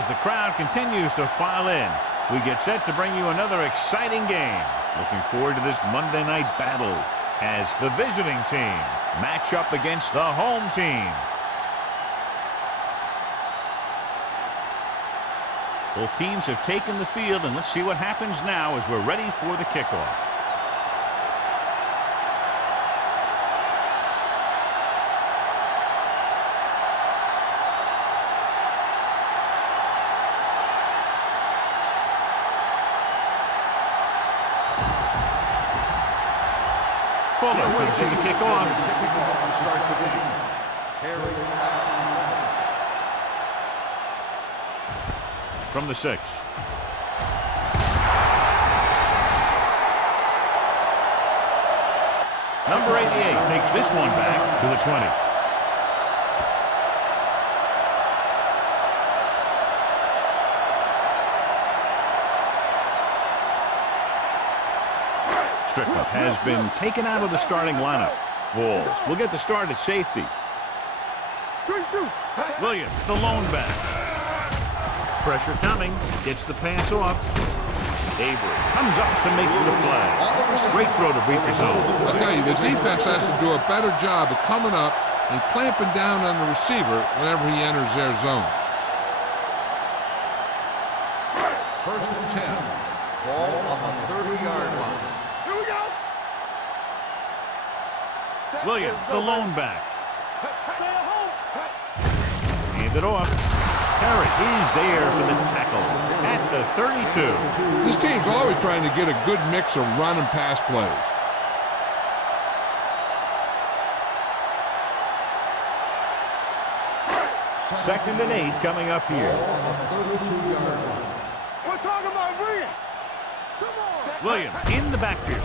As the crowd continues to file in, we get set to bring you another exciting game. Looking forward to this Monday night battle as the visiting team match up against the home team. Both teams have taken the field, and let's see what happens now as we're ready for the kickoff. Fuller comes in to kick off. From the 6. Number 88 takes this one back to the 20. Strickland has been taken out of the starting lineup. Walls will get the start at safety. Williams, the lone back. Pressure coming, gets the pass off. Avery comes up to make the play. Great throw to beat the zone. I'll tell you, the defense has to do a better job of coming up and clamping down on the receiver whenever he enters their zone. 1st and 10. Ball on the 30-yard line. Here we go. Williams, the lone back. Stay at home. Hand it off. Terry is there for the tackle at the 32. This team's always trying to get a good mix of run and pass plays. Second and 8 coming up here. We're talking about bring it. Come on. Williams in the backfield.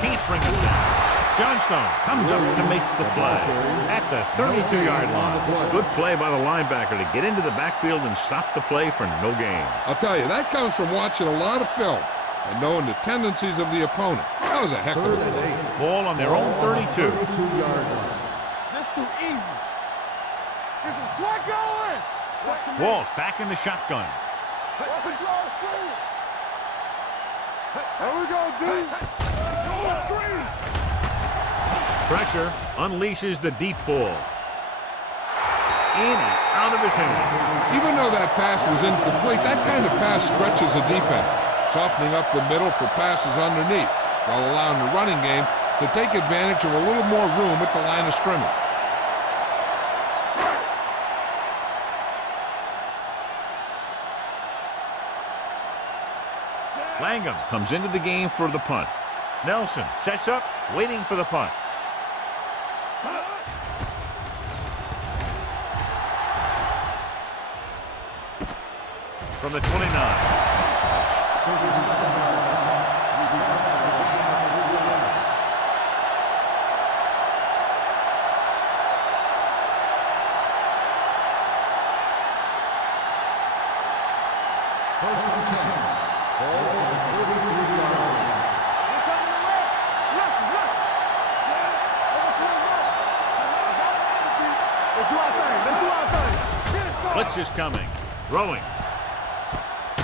Can't bring it down. Johnstone comes up to make the play at the 32-yard line. Good play by the linebacker to get into the backfield and stop the play for no gain. I'll tell you, that comes from watching a lot of film and knowing the tendencies of the opponent. That was a heck of a play. Ball on their own 32. That's too easy. Get some slack going. Walsh back in the shotgun. There we go, dude. Pressure unleashes the deep ball. In and out of his hands. Even though that pass was incomplete, that kind of pass stretches a defense, softening up the middle for passes underneath, while allowing the running game to take advantage of a little more room at the line of scrimmage. Langham comes into the game for the punt. Nelson sets up, waiting for the punt. From the 29. First and 10. Ball on the 33-yard line. Blitz is coming. Throwing.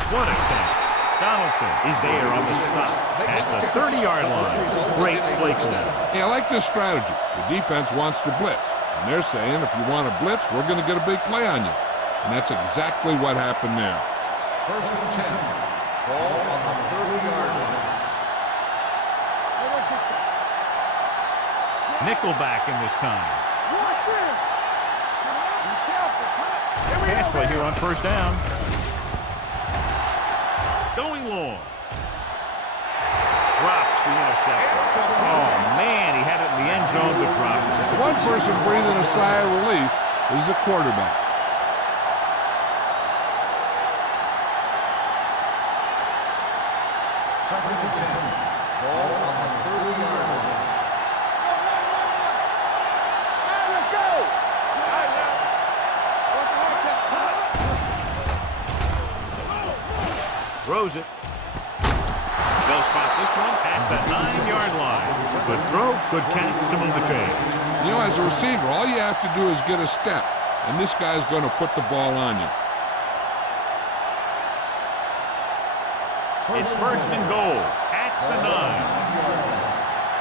What a catch. Donaldson is there on the stop at the 30-yard line. Great play snap. Hey, I like this strategy. The defense wants to blitz, and they're saying if you want to blitz, we're going to get a big play on you. And that's exactly what happened there. First and 10. Ball on the 30-yard line. Nickelback in this time. Pass play here on first down. Going long. Drops the interception. Oh, man, he had it in the end zone but dropped it. One person breathing a sigh of relief is the quarterback. Second and 10. Ball on the 30-yard line. Let's go. Throws it. They'll spot this one at the 9-yard line. Good throw, good catch to move the chains. You know, as a receiver, all you have to do is get a step, and this guy's going to put the ball on you. It's first and goal at the 9.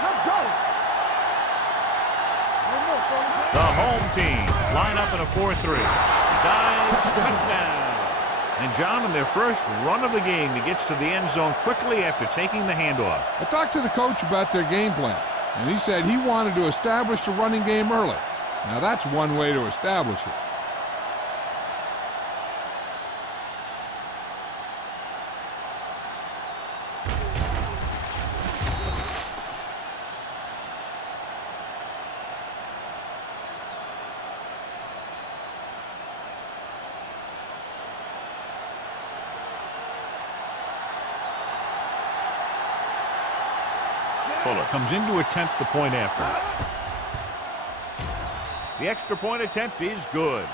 Let's go. One more, fellas. The home team line up in a 4-3. Dives, touchdown. And John, in their first run of the game, he gets to the end zone quickly after taking the handoff. I talked to the coach about their game plan, and he said he wanted to establish the running game early. Now that's one way to establish it. Fuller comes in to attempt the point after. The extra point attempt is good.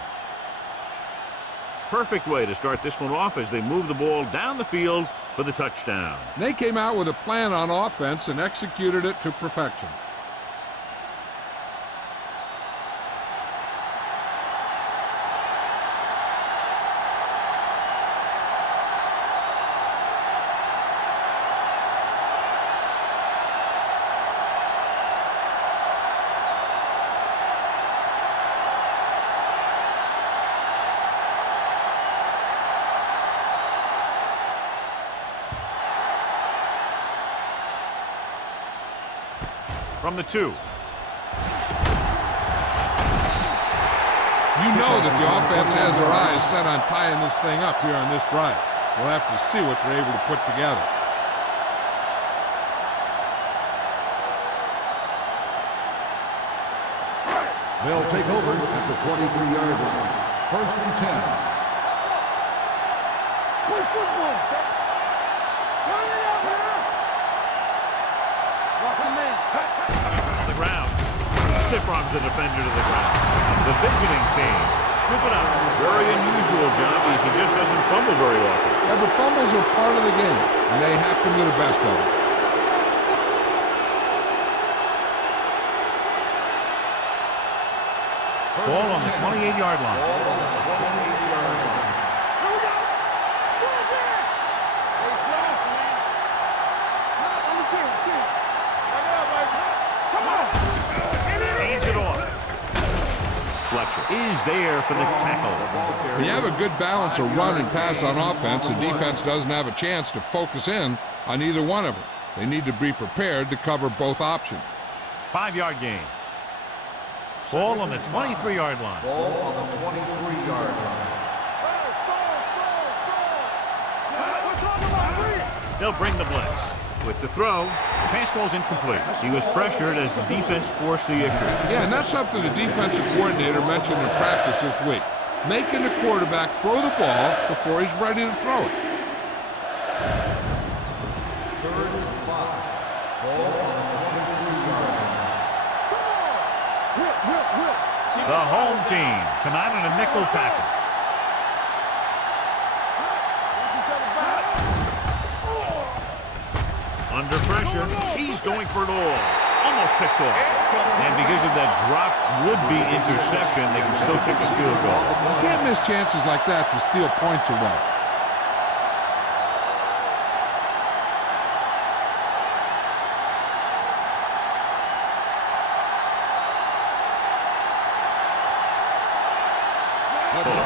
Perfect way to start this one off as they move the ball down the field for the touchdown. They came out with a plan on offense and executed it to perfection. From the 2. You know that the offense has their eyes set on tying this thing up here on this drive. We'll have to see what they're able to put together. They'll take over at the 23-yard line. First and 10. Play football. Run it out here. Watch the man. On the ground. Stiff arms the defender to the ground. The visiting team scoop it up. Very unusual job as he just doesn't fumble very often. Yeah, but fumbles are part of the game, and they happen to the best of them. Ball on the 28-yard line. Ball on the 28-yard line. Here we go. Go again. Hey, Flash, man. On the team. Right now, baby. Come on. Hands it off. Fletcher is there for the tackle. When you have a good balance of run and pass on offense, the defense doesn't have a chance to focus in on either one of them. They need to be prepared to cover both options. 5-yard gain. Ball on the 23-yard line. Ball on the 23-yard line. They'll bring the blitz. With the throw, the pass ball's incomplete. He was pressured as the defense forced the issue. Yeah, and that's something the defensive coordinator mentioned in practice this week. Making the quarterback throw the ball before he's ready to throw it. 3rd and 5. Ball on the 23-yard line. The home team come out in a nickel package. Under pressure, he's going for it all. Almost picked off. And because of that drop would-be interception, they can still kick a field goal. You can't miss chances like that to steal points away.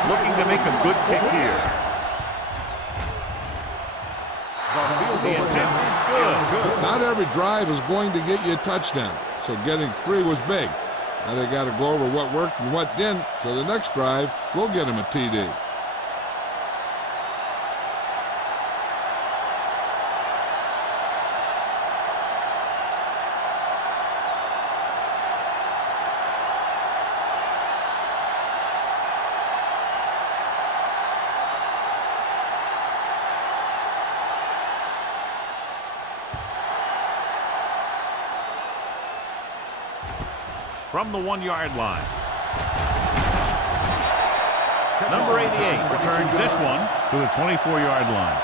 Looking to make a good kick here. The attempt is good. Not every drive is going to get you a touchdown, so getting 3 was big. Now they got to go over what worked and what didn't, so the next drive will get him a TD. From the 1-yard line. Number 88 returns this one to the 24-yard line.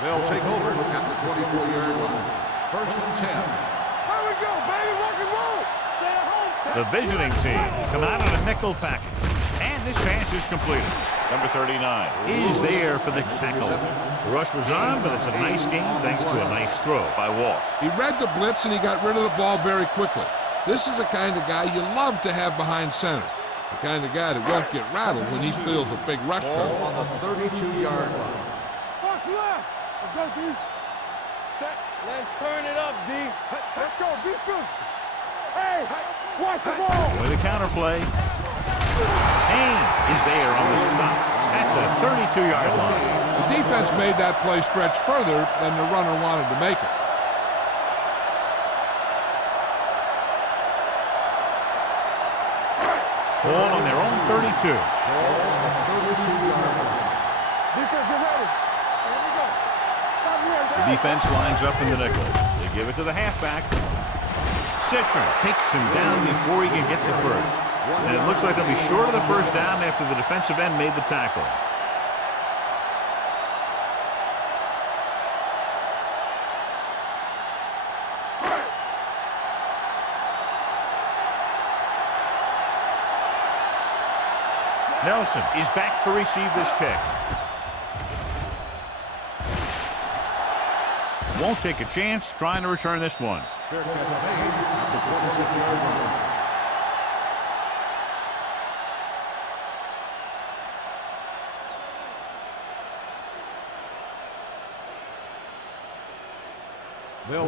They'll take over at the 24-yard line. First and 10. Here we go, baby. Rock and roll. Stay at home The visiting team come out in a nickel package. And this pass is completed. Number 39 is there for the tackle. The rush was on, but it's a nice gain thanks to a nice throw by Walsh. He read the blitz and he got rid of the ball very quickly. This is the kind of guy you love to have behind center. The kind of guy that won't get rattled when he feels a big rush coming. Ball on the 32-yard line. Box left. Let's go, D. Set. Let's turn it up, D. Let's go. Be good. Hey, watch the ball. With a counter play. Haynes is there on the stop at the 32-yard line. The defense made that play stretch further than the runner wanted to make it. Ball on their own 32. Ball on the 32-yard line. Defense, get ready. Here we go. Stop here. The defense lines up in the nickel. They give it to the halfback. Citron takes him down before he can get the first. And it looks like they'll be short of the first down after the defensive end made the tackle. Nelson is back to receive this kick. Won't take a chance trying to return this one. Fair catch made at the 26-yard line.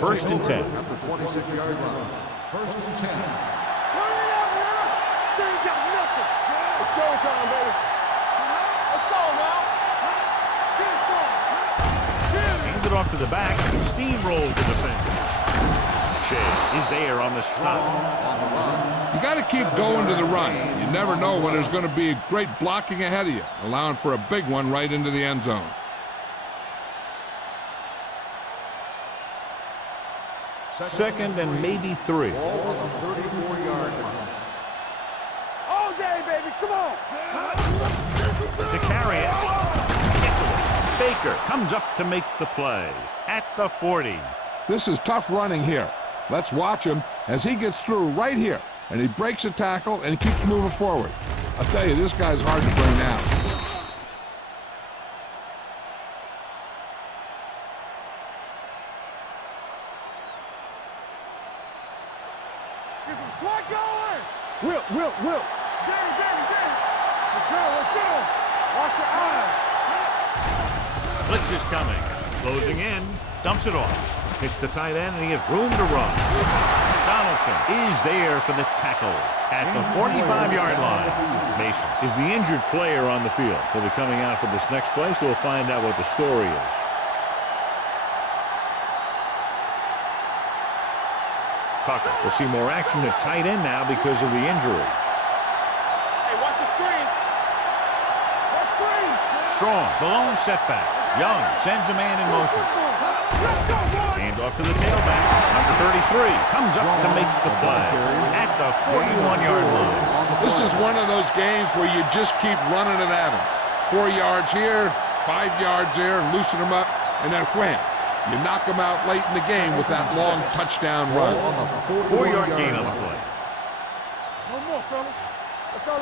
First and 10. At the 26-yard line. First and 10. Turn it up now. They ain't got nothing. It's showtime, baby. Let's go now. Hand it off to the back. Steamrolls the defender. Shea is there on the stop. On the run. You got to keep going to the run. You never know when there's going to be great blocking ahead of you, allowing for a big one right into the end zone. Second and maybe 3. Ball on the 34-yard line. All day, baby. Come on. To carry it. Gets away. Baker comes up to make the play at the 40. This is tough running here. Let's watch him as he gets through right here. And he breaks a tackle and he keeps moving forward. I'll tell you, this guy's hard to bring down. Get some slot going. Will. Danny. Let's go. Watch your eyes. Blitz is coming. Closing in. Dumps it off. Hits the tight end and he has room to run. Donaldson is there for the tackle at the 45-yard line. Mason is the injured player on the field. He'll be coming out for this next play, so we'll find out what the story is. Tucker will see more action at tight end now because of the injury. Hey, watch the screen. Watch screen. Strong, the lone setback. Young sends a man in motion. Let's go, boys. Hand off to the tailback. Number 33 comes up to make the play at the 41-yard line. This is one of those games where you just keep running it at him. 4 yards here, 5 yards there, loosen him up, and then wham. You knock him out late in the game with that long touchdown run. 4-yard gain on the play. No more, fellas. Let's go.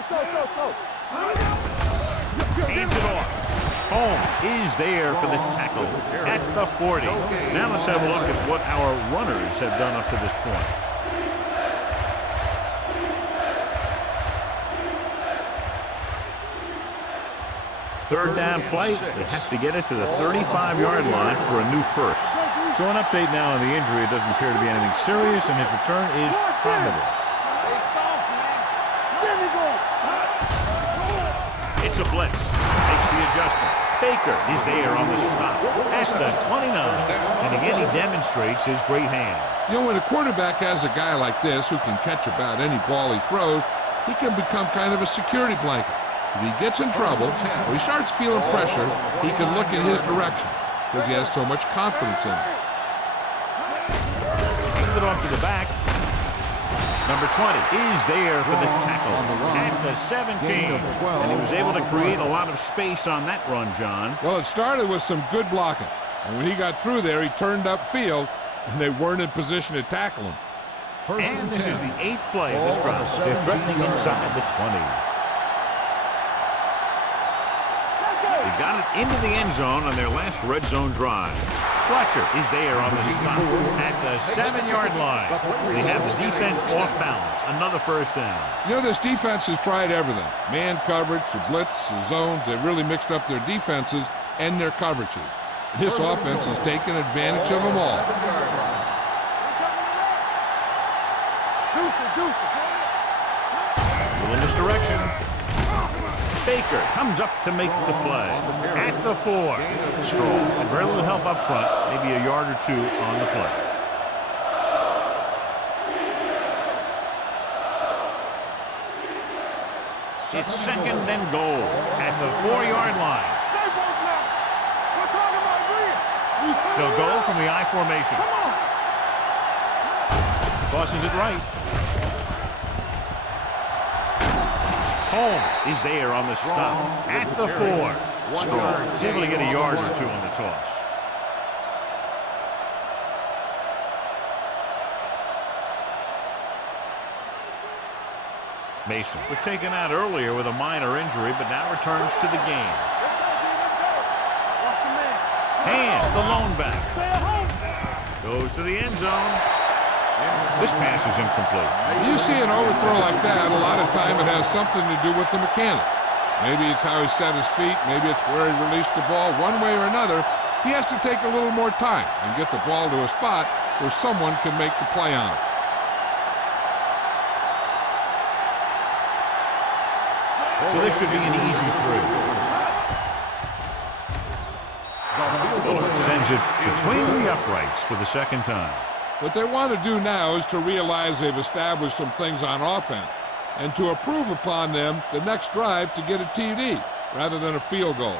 Hands it off. Holmes is there for the tackle at the 40. Now let's have a look at what our runners have done up to this point. Third down play, they have to get it to the 35-yard line for a new first. So an update now on the injury. It doesn't appear to be anything serious, and his return is probable. It's a blitz. Makes the adjustment. Baker is there on the stop at the 29. And again, he demonstrates his great hands. You know, when a quarterback has a guy like this who can catch about any ball he throws, he can become kind of a security blanket. If he gets in trouble, or he starts feeling pressure, he can look in his direction because he has so much confidence in him. Hand it off to the back. Number 20 is there for the tackle at the 17. And he was able to create a lot of space on that run, John. Well, it started with some good blocking. And when he got through there, he turned upfield, and they weren't in position to tackle him. And this is the 8th play of this drive. They're threatening inside the 20. They got it into the end zone on their last red zone drive. Fletcher is there on the stop at the 7-yard line. They have the defense off balance. Another first down. You know, this defense has tried everything. Man coverage, the blitz, the zones. They've really mixed up their defenses and their coverages. This offense has taken advantage of them all. Little misdirection. Baker comes up to make the play at the 4. Strong. Very little help up front. Maybe a yard or two on the play. It's 2nd and goal at the 4-yard line. They'll go from the I formation. Tosses it right. Home is there on the stop at the 4. Strong is able to get a yard or two on the toss. Mason was taken out earlier with a minor injury, but now returns to the game. Hand, the lone back. Goes to the end zone. This pass is incomplete. You see an overthrow like that, a lot of time it has something to do with the mechanics. Maybe it's how he set his feet. Maybe it's where he released the ball. One way or another, he has to take a little more time and get the ball to a spot where someone can make the play on it. So this should be an easy through. Phillips sends it between the uprights for the 2nd time. What they want to do now is to realize they've established some things on offense and to improve upon them the next drive to get a TD rather than a field goal.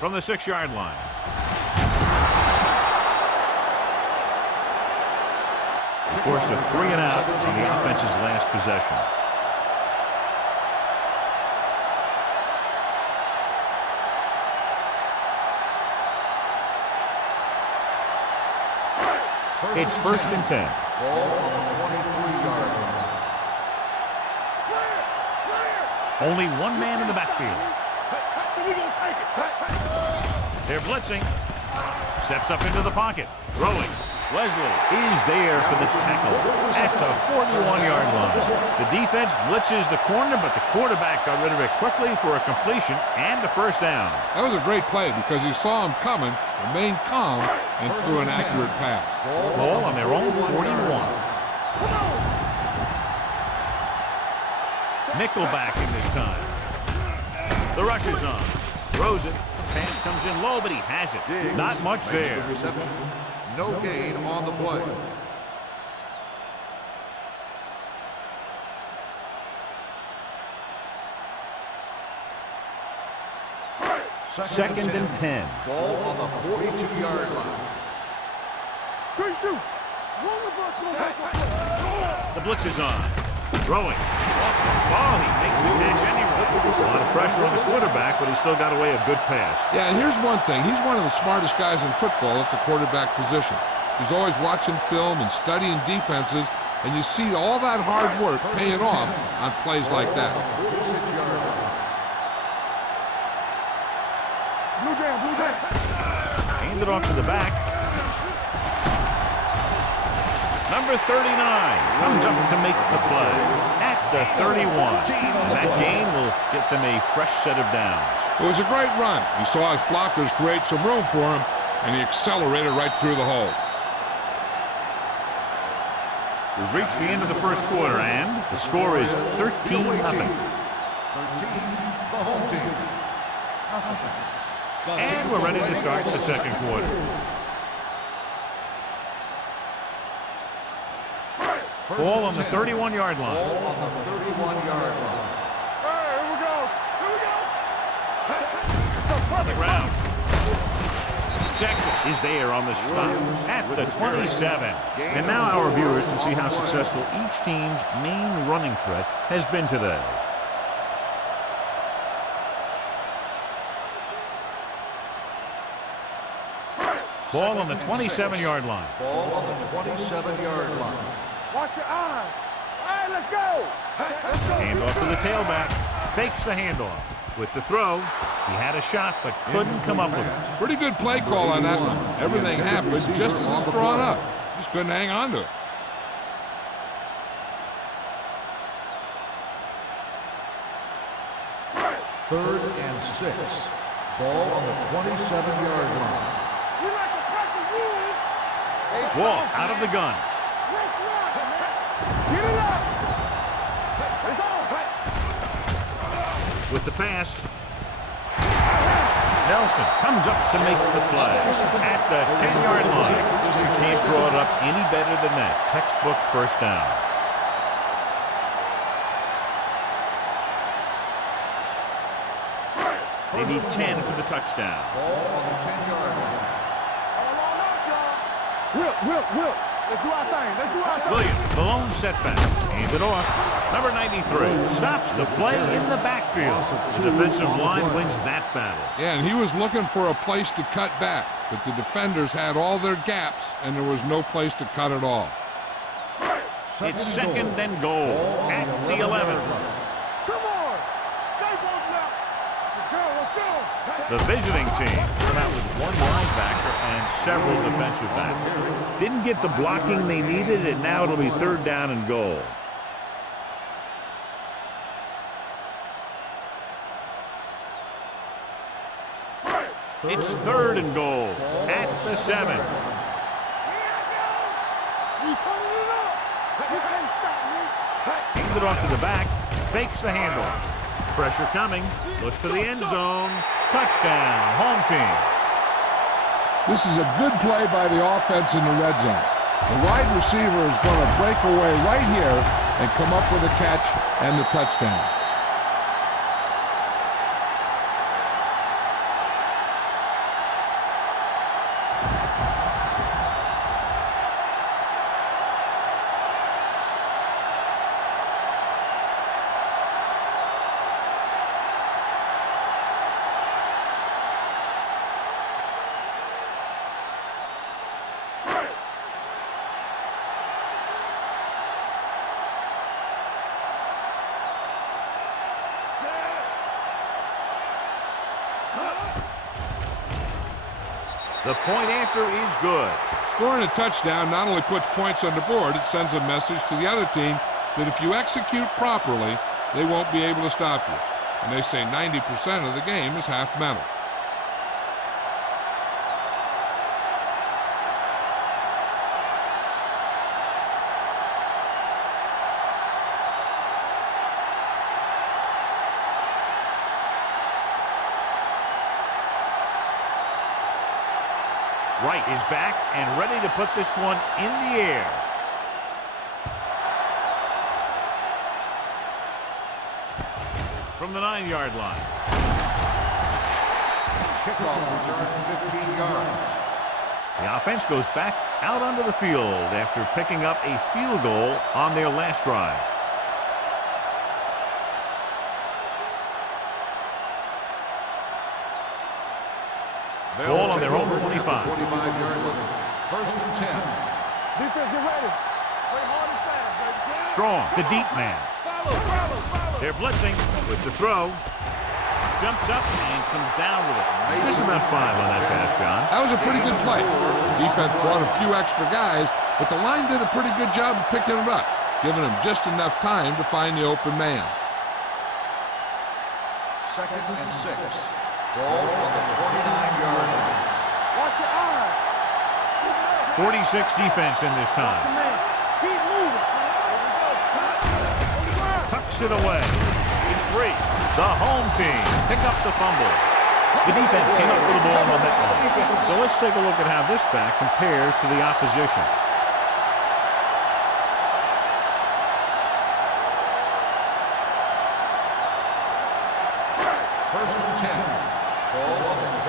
From the 6-yard line. Forced a 3 and out on the offense's last possession. It's 1st and 10. Ball on the 23-yard line. Only one man in the backfield. They're blitzing. Steps up into the pocket. Throwing. Wesley is there for the tackle at the 41-yard line. The defense blitzes the corner, but the quarterback got rid of it quickly for a completion and a first down. That was a great play because he saw him coming, remained calm, and threw an accurate pass. Ball on their own 41. Nickelback in this time. The rush is on. Throws it. Pass comes in low, but he has it. Not much there. No gain on the play. Second and 10. Ball on the 42-yard line. The blitz is on. Throwing. Oh, he makes the catch anyway. A lot of pressure on the quarterback, but he still got away a good pass. Yeah, and here's one thing. He's one of the smartest guys in football at the quarterback position. He's always watching film and studying defenses, and you see all that hard work paying off on plays like that. Handed off to the back. Number 39 comes up to make the play at the 31. And that gain will get them a fresh set of downs. It was a great run. He saw his blockers create some room for him, and he accelerated right through the hole. We've reached the end of the first quarter, and the score is 13-0. 13, the home team. And we're ready to start the second quarter. Ball on the 31-yard line. Ball on the 31-yard line. on the ground. Jackson is there on the stop at the 27. And now our viewers can see how successful each team's main running threat has been today. Ball on the 27-yard line. Ball on the 27-yard line. Watch your eyes. All right, let's go. Let's go. Handoff to the tailback. Fakes the handoff. With the throw, he had a shot but couldn't come up with it. Pretty good play call on that one. Everything happened just as it's drawn up. Just couldn't hang on to it. Third and 6. Ball on the 27-yard line. You like to pressure rules. Wall out of the gun. Let's run, man. Get it up. It's on. With the pass, Nelson comes up to make the play at the 10-yard line. You can't draw it up any better than that. Textbook first down. They need 10 for the touchdown. Ball on the 10-yard line. Hold on up, y'all. Will. Let's do our thing. Let's do our thing. Williams, the lone setback. Hand it off. Number 93 stops the play in the backfield. The defensive line wins that battle. Yeah, and he was looking for a place to cut back, but the defenders had all their gaps, and there was no place to cut at all. It's second and goal at the 11. Come on. Stay close now. Let's go. The visiting team come out with one linebacker and several defensive backs. Didn't get the blocking they needed, and now it'll be third down and goal. It's third and goal at the 7. We turning it up. You can't stop me. Hands it off to the back. Fakes the handoff. Pressure coming. Looks to the end zone. Touchdown. Home team. This is a good play by the offense in the red zone. The wide receiver is going to break away right here and come up with a catch and the touchdown. The point after is good. Scoring a touchdown not only puts points on the board, it sends a message to the other team that if you execute properly, they won't be able to stop you. And they say 90% of the game is half mental. Wright is back and ready to put this one in the air. From the 9-yard line. Kickoff return 15 yards. The offense goes back out onto the field after picking up a field goal on their last drive. Ball on their own 25. 25-yard line. First and 10. Defense, get ready. Play hard and fast, baby. Strong, the deep man. They're blitzing with the throw. Jumps up and comes down with it. Just about 5 on that pass, John. That was a pretty good play. The defense brought a few extra guys, but the line did a pretty good job of picking him up, giving him just enough time to find the open man. Second and 6. Ball on the 29-yard line. Watch your eyes. 46 defense in this time. Man, keep moving. Tucks it away. It's free. The home team pick up the fumble. The defense came up with the ball on that one. So let's take a look at how this back compares to the opposition. First and 10. Ball on the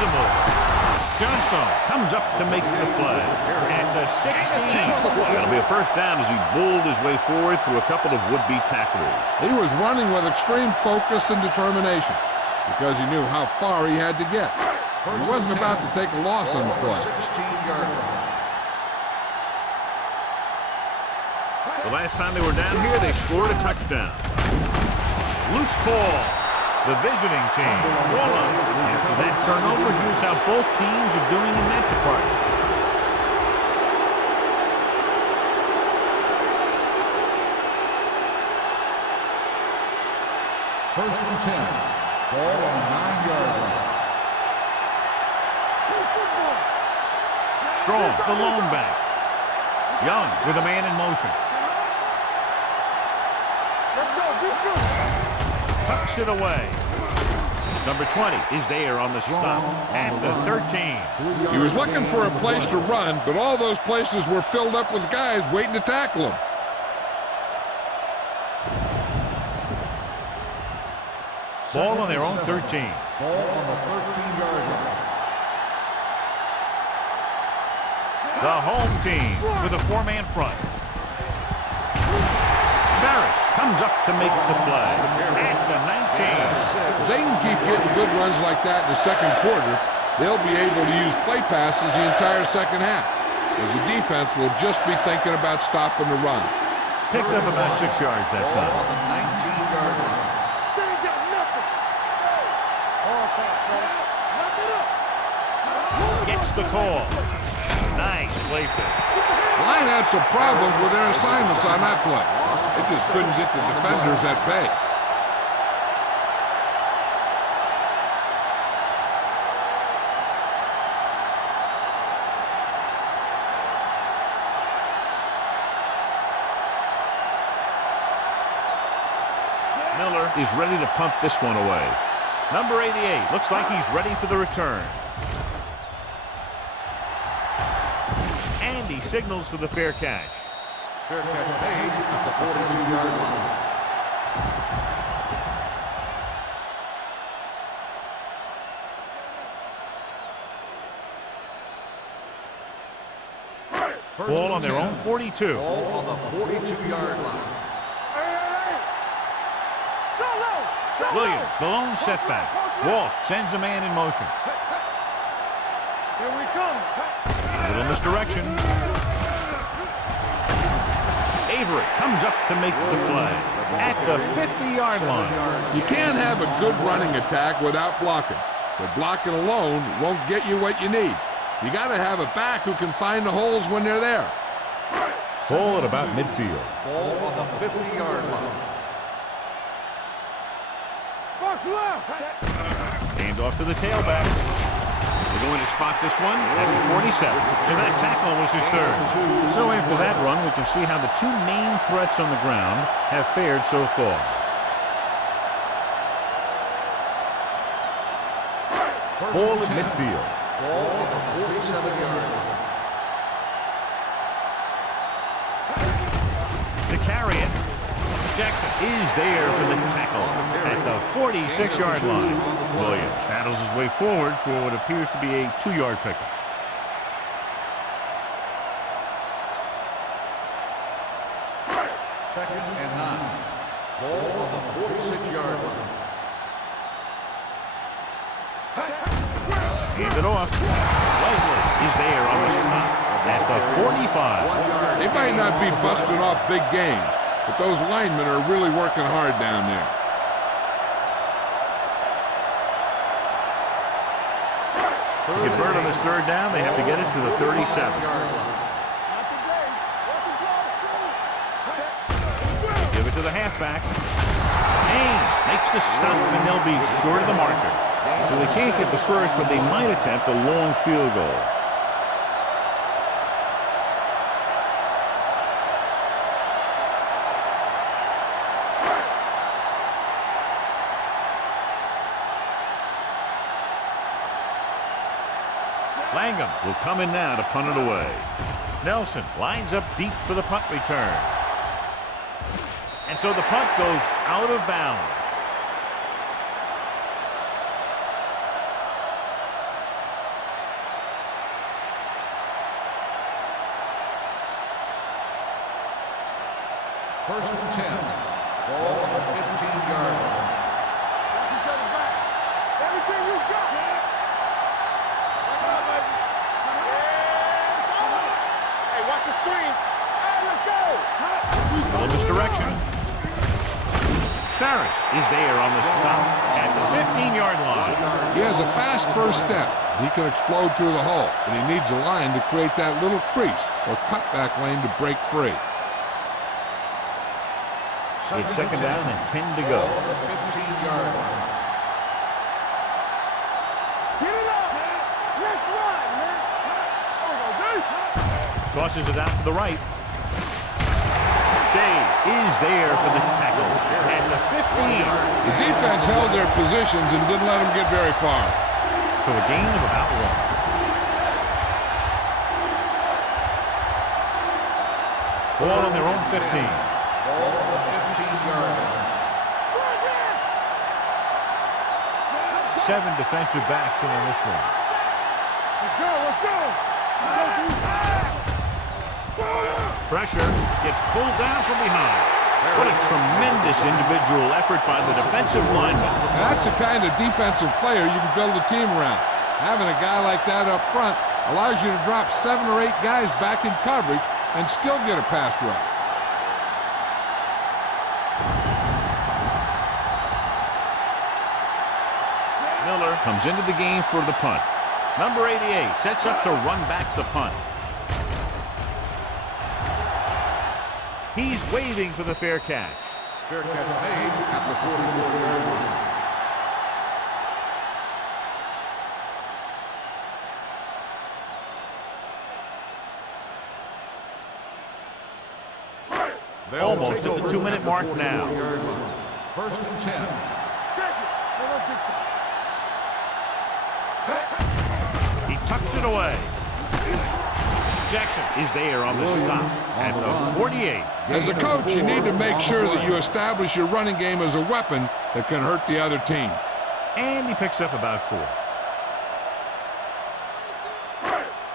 a move. Johnstone comes up to make the play. And a 16. That'll be a first down as he bulled his way forward through a couple of would-be tacklers. He was running with extreme focus and determination because he knew how far he had to get. He wasn't about to take a loss on the play. 16-yard line. The last time they were down here, they scored a touchdown. Loose ball. The visiting team. Ball up. After that turnover, here's how both teams are doing in that department. First and 10. Ball on the 9-yard line. Strong, the lone back. Young with a man in motion. Let's go, let's go. Tucks it away. Number 20 is there on the stop at the 13. He was looking for a place to run, but all those places were filled up with guys waiting to tackle him. Ball on their own 13. Ball on the 13-yard line. The home team with a four-man front. Barris comes up to make the play at the 19. If they can keep getting good runs like that in the second quarter, they'll be able to use play passes the entire second half, as the defense will just be thinking about stopping the run. Picked up about 6 yards that Ball on time. the 19-yard line. They ain't got nothing. All time, man. Knock it up. Gets the call. Nice play fit. The line had some problems with their assignments on that play. They just couldn't get the defenders at bay. Miller is ready to pump this one away. Number 88 looks like he's ready for the return. And he signals for the fair catch. Fair catch made at the 42-yard line. Ball on their own 42. Ball on the 42-yard line. Williams, the lone setback. Walsh sends a man in motion. Here we come. A little misdirection. Avery comes up to make the play at the 50-yard line. You can't have a good running attack without blocking, but blocking alone won't get you what you need. You got to have a back who can find the holes when they're there. Ball at about midfield. Ball on the 50-yard line. Box left. Hand off to the tailback. They're going to spot this one at the 47. So that tackle was his third. So after that run, we can see how the two main threats on the ground have fared so far. Ball at midfield. Ball on the 47-yard line. To carry it. Jackson is there for the tackle at the 46-yard line. Williams paddles his way forward for what appears to be a 2-yard pickup. Second and 9. Ball on the 46-yard line. Hand it off. Leslie is there on the stop at the 45. They might not be busting off big games, but those linemen are really working hard down there. To convert on this third down, they have to get it to the 37. Give it to the halfback. Haynes makes the stop, and they'll be short of the marker. So they can't get the first, but they might attempt a long field goal. Langham will come in now to punt it away. Nelson lines up deep for the punt return. And so the punt goes out of bounds. First and 10. Ball on the 15-yard line. Watch each other back. Everything you got. Hey, watch the screen. Hey, let's go. Little misdirection. Farris is there on the stop at the 15-yard line. He has a fast first step. He can explode through the hole, but he needs a line to create that little crease or cutback lane to break free. It's second down and 10 to go. Ball on the 15-yard line. Get it up. Let's run, man. Oh, Tosses it out to the right. Shea is there for the tackle at the 15. The defense held their positions and didn't let them get very far. So a gain of about 1. Ball on their own 15. Ball on the 15-yard line. 7 defensive backs in on this one. let's go. Let's go. Pressure gets pulled down from behind. What a tremendous individual effort by the defensive lineman. That's the kind of defensive player you can build a team around. Having a guy like that up front allows you to drop 7 or 8 guys back in coverage and still get a pass rush. Miller comes into the game for the punt. Number 88 sets up to run back the punt. He's waving for the fair catch. Fair catch made at the 44-yard line. Almost at the 2-minute mark now. First and 10. Check it. Let's get He tucks it away. Jackson is there on the stop at the 48. As a coach, you need to make sure that you establish your running game as a weapon that can hurt the other team. And he picks up about 4.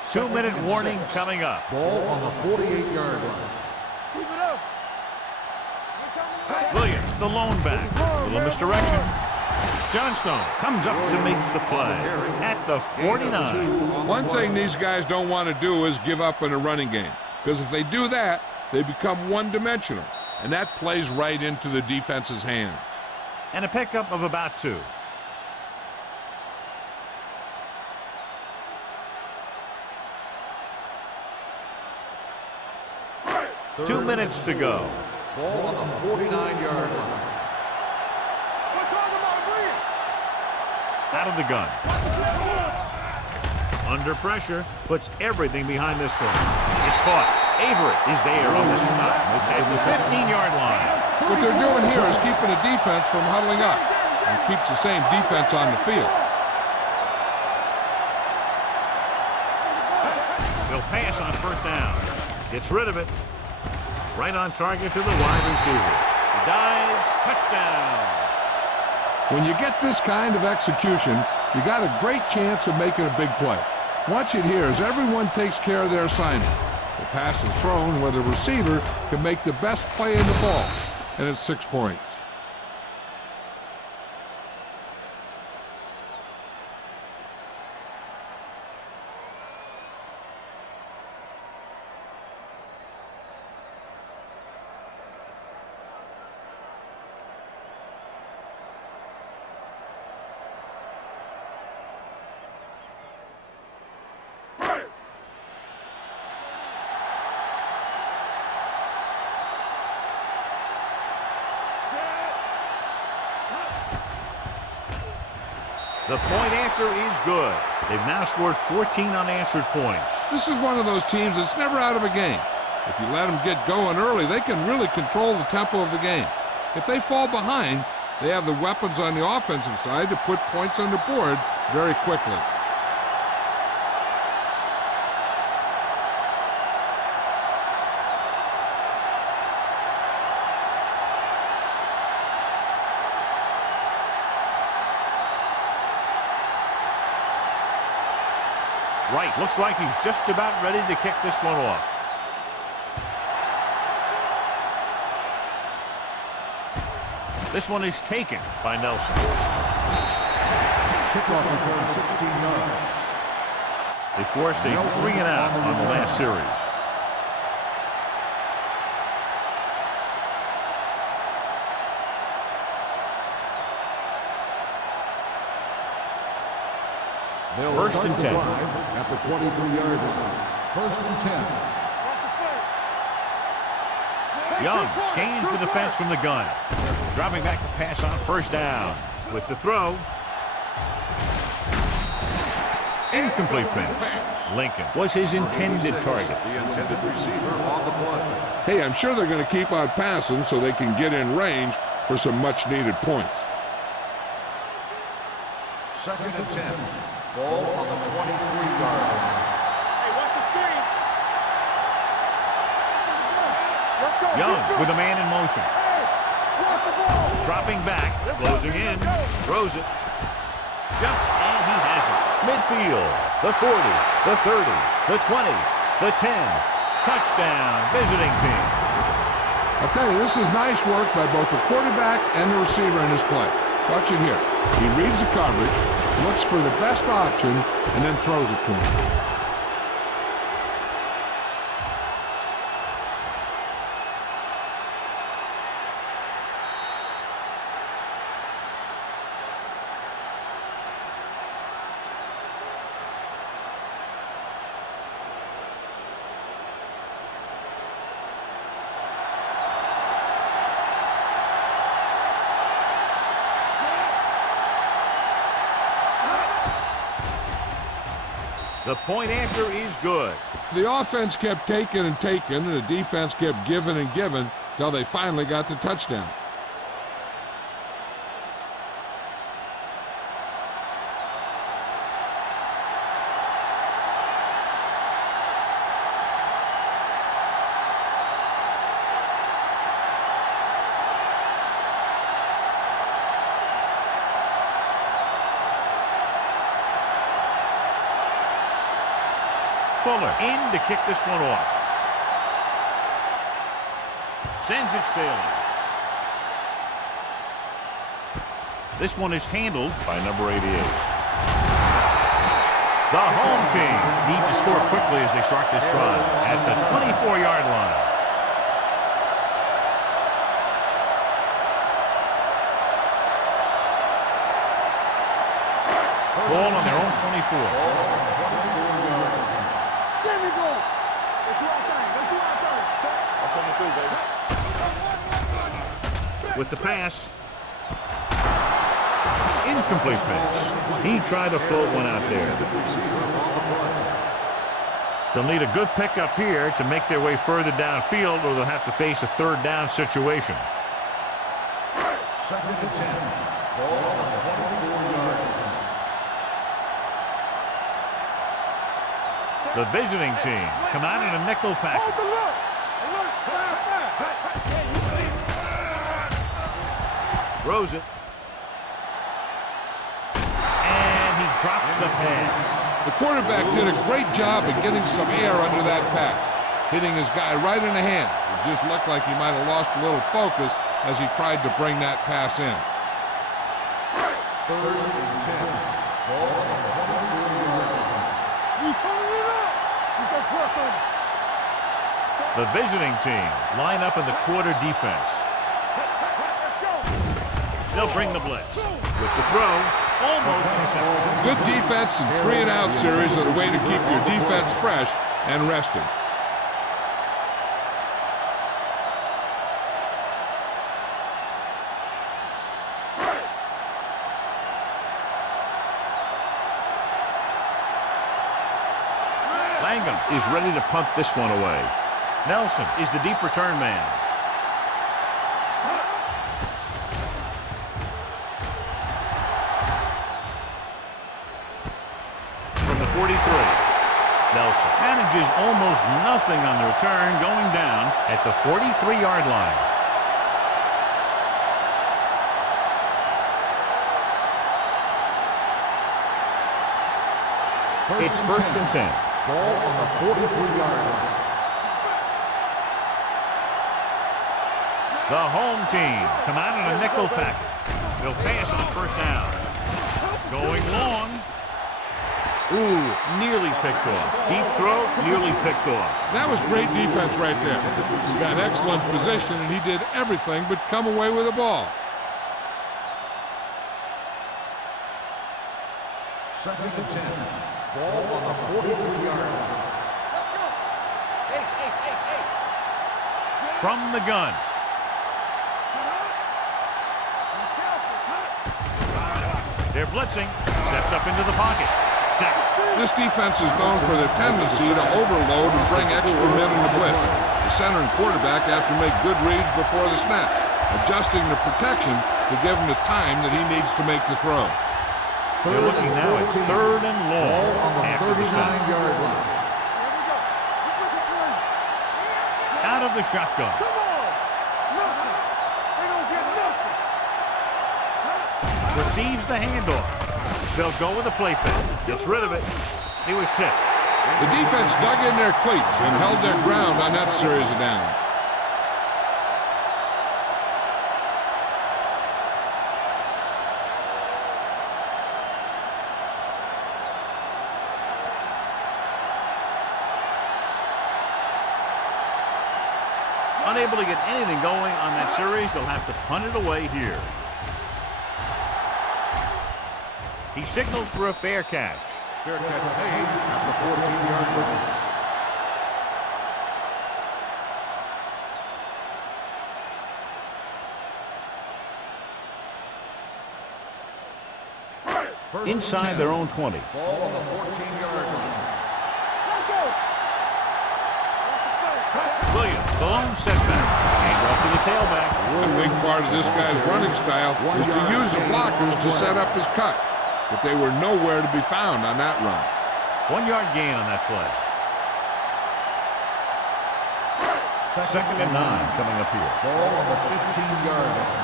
2-minute warning coming up. Ball on the 48-yard line. Keep it up. Williams, the lone back. Little misdirection. Johnstone comes up to make the play at the 49. One thing these guys don't want to do is give up in a running game, because if they do that, they become one-dimensional, and that plays right into the defense's hands. And a pickup of about 2. Third 2 minutes to go. Ball on the 49-yard line. We're talking about Green. Out of the gun. Under pressure. Puts everything behind this one. It's caught. Avery is there on the stop at the 15-yard line. What they're doing here is keeping the defense from huddling up, and keeps the same defense on the field. They'll pass on first down. Gets rid of it. Right on target to the wide receiver. He dives. Touchdown. When you get this kind of execution, you got a great chance of making a big play. Watch it here as everyone takes care of their assignment. The pass is thrown where the receiver can make the best play in the ball, and it's 6 points. The point after is good. They've now scored 14 unanswered points. This is one of those teams that's never out of a game. If you let them get going early, they can really control the tempo of the game. If they fall behind, they have the weapons on the offensive side to put points on the board very quickly. Right, looks like he's just about ready to kick this one off. This one is taken by Nelson. Kickoff return 16 yards. They forced a 3-and-out on the last series. First and 10. At the 23-yard line. First and 10. Young scans the defense from the gun. Dropping back to pass on first down. With the throw. Incomplete pass. Lincoln was his intended target. The intended receiver on the play. Hey, I'm sure they're going to keep on passing so they can get in range for some much-needed points. Second and 10. Ball on the 23-yard line. Hey, watch the screen. Let's go. Young let's go. with a man in motion. Hey, watch the ball. Dropping back, closing in, throws it. Jumps, and he has it. Midfield, the 40, the 30, the 20, the 10. Touchdown, visiting team. I'll tell you, this is nice work by both the quarterback and the receiver in this play. Watch it here. He reads the coverage, looks for the best option, and then throws it to him. The point after is good. The offense kept taking and taking, and the defense kept giving and giving until they finally got the touchdown. Fuller in to kick this one off. Sends it sailing. This one is handled by number 88. The home team need to score quickly as they start this drive at the 24-yard line. Ball on their own 24. There we go. Let's do our thing. Let's do our thing. Set. With the pass. Incomplete pass. He tried to float one out there. They'll need a good pickup here to make their way further downfield, or they'll have to face a third down situation. Second and 10. Ball on the 24-yard line. The visiting team come out in a nickel package. Hold the look. Alert. Throws it. And he drops the pass. The quarterback did a great job of getting some air under that pass, hitting his guy right in the hand. It just looked like he might have lost a little focus as he tried to bring that pass in. Third and 10. Ball on the 24-yard line. You turning it up. You can press on. The visiting team line up in the quarter defense. Let's go. They'll bring the blitz. With the throw, almost intercepted. Good defense and 3-and-out series are the way to keep your defense fresh and rested. Langham is ready to punt this one away. Nelson is the deep return man. From the 43, Nelson manages almost nothing on the return, going down at the 43-yard line. It's first and 10. Ball on the 43-yard line. The home team come out in a nickel package. They'll pass on first down. Going long. Ooh, nearly picked off. Deep throw, nearly picked off. That was great defense right there. He got excellent position, and he did everything but come away with the ball. Second and 10. Ball on the 43-yard line. From the gun. They're blitzing. Steps up into the pocket. Sack. This defense is known for their tendency to overload and bring extra men in the blitz. The center and quarterback have to make good reads before the snap, adjusting the protection to give him the time that he needs to make the throw. They're looking now at 3rd and long Ball on the after the sack. 39-yard line. Out of the shotgun. Receives the handoff. They'll go with a play fake. Gets rid of it. He was tipped. The defense dug in their cleats and held their ground on that series of downs. Unable to get anything going on that series, they'll have to punt it away here. He signals for a fair catch. Fair catch made at the 14-yard line. Inside their own 20. Ball on the 14-yard line. Williams, the lone setback. Hand off to the tailback. A big part of this guy's running style is to use the blockers to set up his cut, but they were nowhere to be found on that run. 1 yard gain on that play. 2nd and 9 coming up here. Ball on the 15-yard line.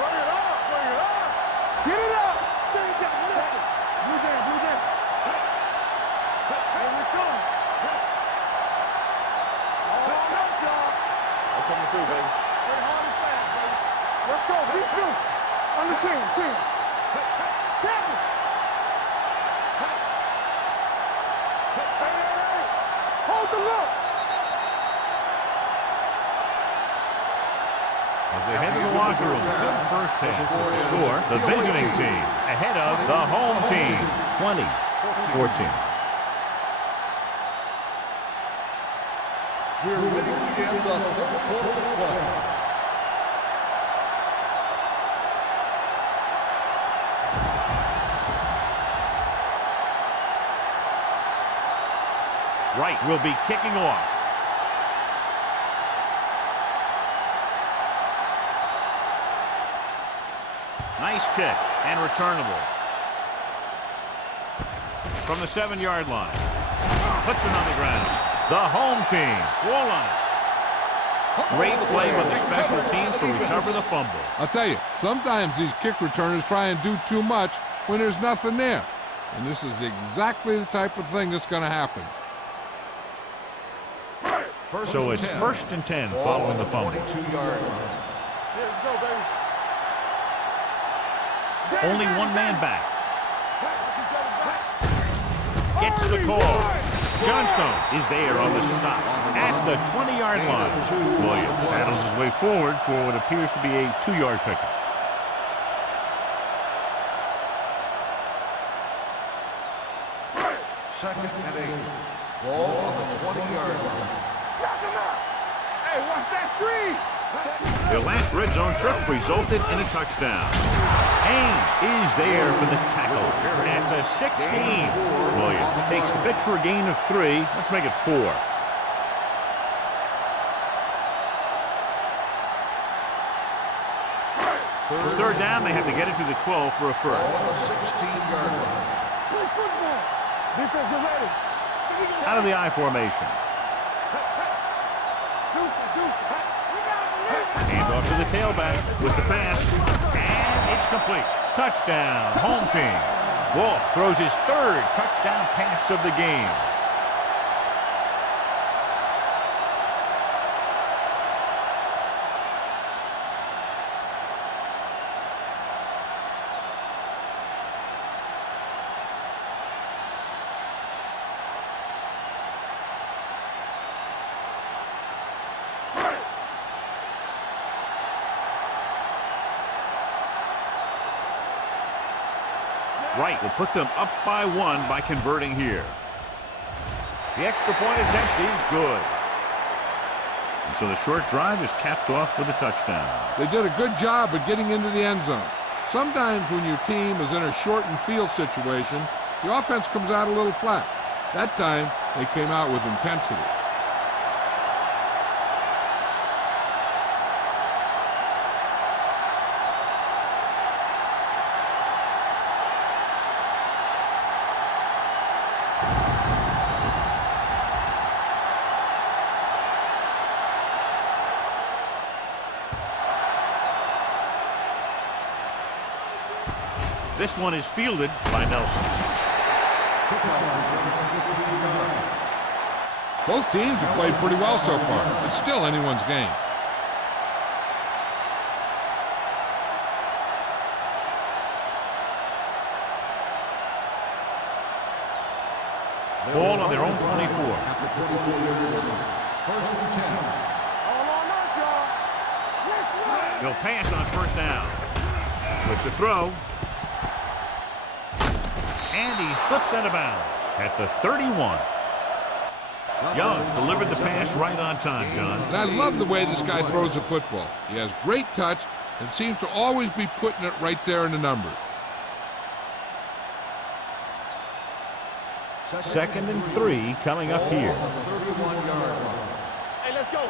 Bring it up, bring it up. Get it up. Blue down, blue down. Here we come. All on that shot. They're coming through, baby. Play hard and fast, baby. Let's go, beat you. On the team. Captain. Hey. Hold the look. As they head to the locker room, good first half. With the score, the visiting team ahead of the home team, 20-14. We're ready to begin the third quarter of play. Wright will be kicking off. Nice kick and returnable. From the 7-yard line. Puts it on the ground. The home team will on it. Great play by the special teams to recover the fumble. I'll tell you, sometimes these kick returners try and do too much when there's nothing there. And this is exactly the type of thing that's going to happen. So it's 1st and 10 following the fumble. 22-yard line. Here we go, baby. Only one man back. Gets the call. Johnstone is there on the stop at the 20-yard line. Williams battles his way forward for what appears to be a 2-yard pickup. Second and 8. Ball on the 20-yard line. Hey, watch that screen. Their last red zone trip resulted in a touchdown. Haynes is there for the tackle at the 16. Williams takes the pitch for a gain of 3. Let's make it 4. It's 3rd down. They have to get it to the 12 for a Ball first. on the 16-yard line. Play football. Defense, get ready. Out of the I formation. Hand off to the tailback with the pass. And it's complete. Touchdown, home team. Walsh throws his 3rd touchdown pass of the game. right will put them up by 1 by converting here. The extra point attempt is good. And so the short drive is capped off with a touchdown. They did a good job of getting into the end zone. Sometimes when your team is in a shortened field situation, the offense comes out a little flat. That time, they came out with intensity. This one is fielded by Nelson. Both teams have played pretty well so far. It's still anyone's game. Ball on their own 24. First and 10. All on us, y'all. Let's run. He'll pass on first down. With the throw. And he slips out of bounds at the 31. Young delivered the pass right on time, John. And I love the way this guy throws a football. He has great touch and seems to always be putting it right there in the numbers. 2nd and 3 coming up here. Hey, let's go.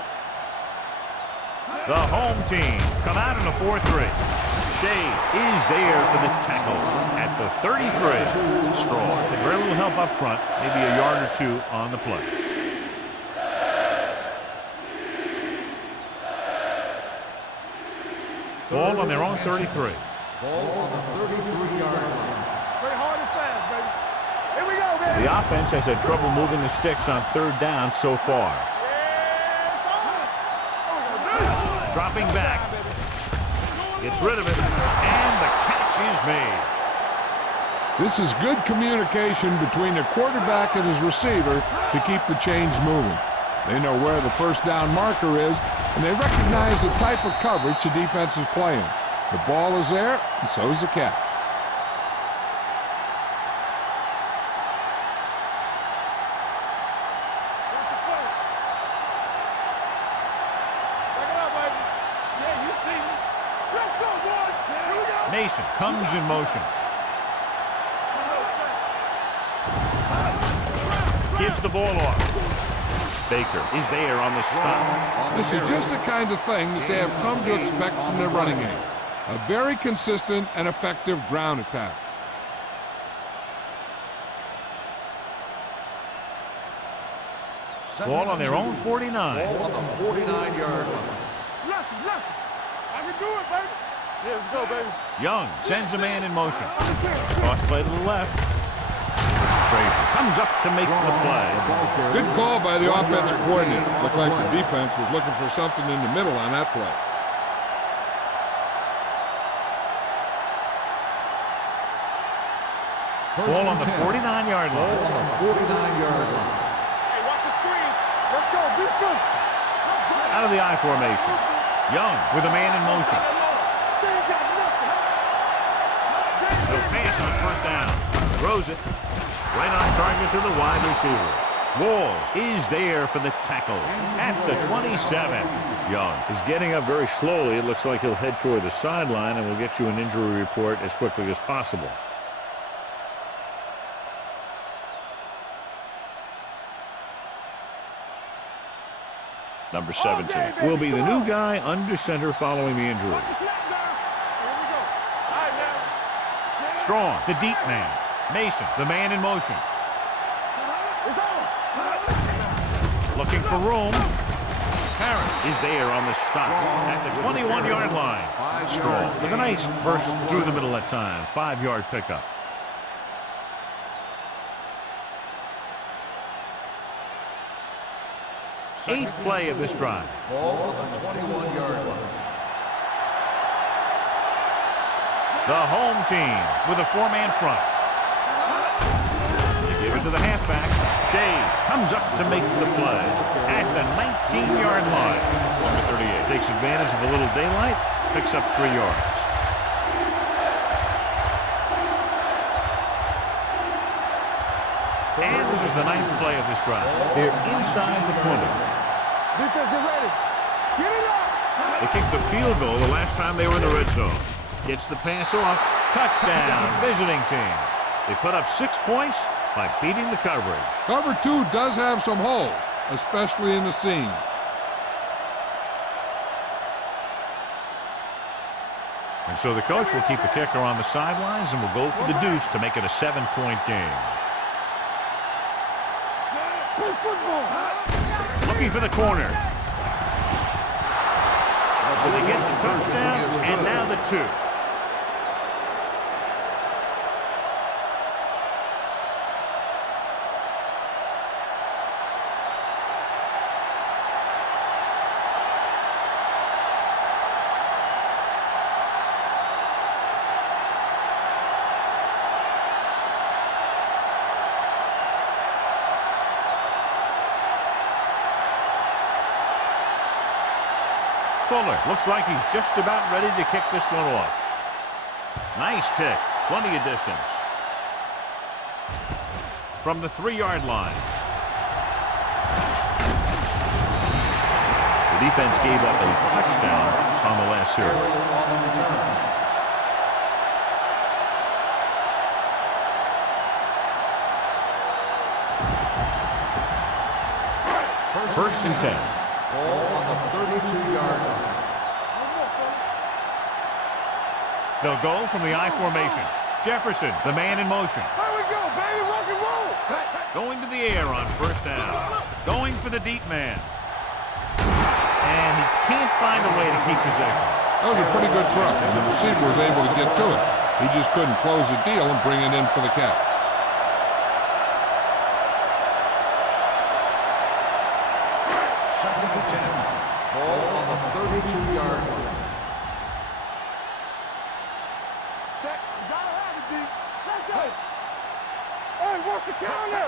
The home team come out in a 4-3. Shea is there for the tackle at the 33. Strong. Very little help up front, maybe a yard or 2 on the play. Ball on their own 33. Ball on the 33-yard line. Play hard and fast, baby. Here we go, baby. The offense has had trouble moving the sticks on 3rd down so far. Dropping back. Gets rid of it. And the catch is made. This is good communication between the quarterback and his receiver to keep the chains moving. They know where the first down marker is, and they recognize the type of coverage the defense is playing. The ball is there, and so is the catch. Mason comes in motion. Gives the ball off. Baker is there on the stop. This is just the kind of thing that they have come to expect from their running game. A very consistent and effective ground attack. Ball on their own 49. Ball on the 49-yard line. Left. I can do it, baby. Yeah, let's go, baby. Young sends a man in motion. Cross play to the left. Frazier comes up to make the play. Good call by the offensive coordinator. Looked like the defense was looking for something in the middle on that play. Ball on the 49-yard Ball line. on the 49-yard line. Hey, watch the screen. Let's go. Be good. Out of the I formation. Young with a man in motion. They ain't got nothing. He'll pass on first down. Throws it. Right on target to the wide receiver. Walls is there for the tackle at the 27. Young He's getting up very slowly. It looks like he'll head toward the sideline, and we'll get you an injury report as quickly as possible. Number 17 will be the new guy under center following the injury. Here we go. All right, now. Strong, the deep man. Mason, the man in motion. It's on. Looking for room. Parent is there on the stop at the 21-yard line. Strong with a nice burst through the middle that time. 5-yard pickup. Eighth play of this drive. Ball on the 21-yard line. The home team with a 4-man front. They give it to the halfback. Shea comes up to make the play at the 19-yard line. Number 38 takes advantage of a little daylight, picks up 3 yards. is the 9th play of this drive. They're inside the 20. Defense, get ready. Get it up. They kicked the field goal the last time they were in the red zone. Gets the pass off. Touchdown, visiting team. They put up 6 points by beating the coverage. Cover 2 does have some holes, especially in the seam. And so the coach will keep the kicker on the sidelines and will go for the deuce to make it a 7-point game. Play football. Looking for the corner. So they get the touchdown and now the 2. Fuller looks like he's just about ready to kick this one off. Nice kick, plenty of distance. From the 3-yard line. The defense gave up a touchdown on the last series. First and 10. Ball on the 32-yard line. They'll go from the I formation. Jefferson, the man in motion. There we go, baby. Rock and roll. Going to the air on first down. Going for the deep man. And he can't find a way to keep possession. That was a pretty good throw, and the receiver was able to get to it. He just couldn't close the deal and bring it in for the catch. Second and 10. Ball on the 32-yard line. Set. Gotta have it, D. Let's go. Hey, work the counter.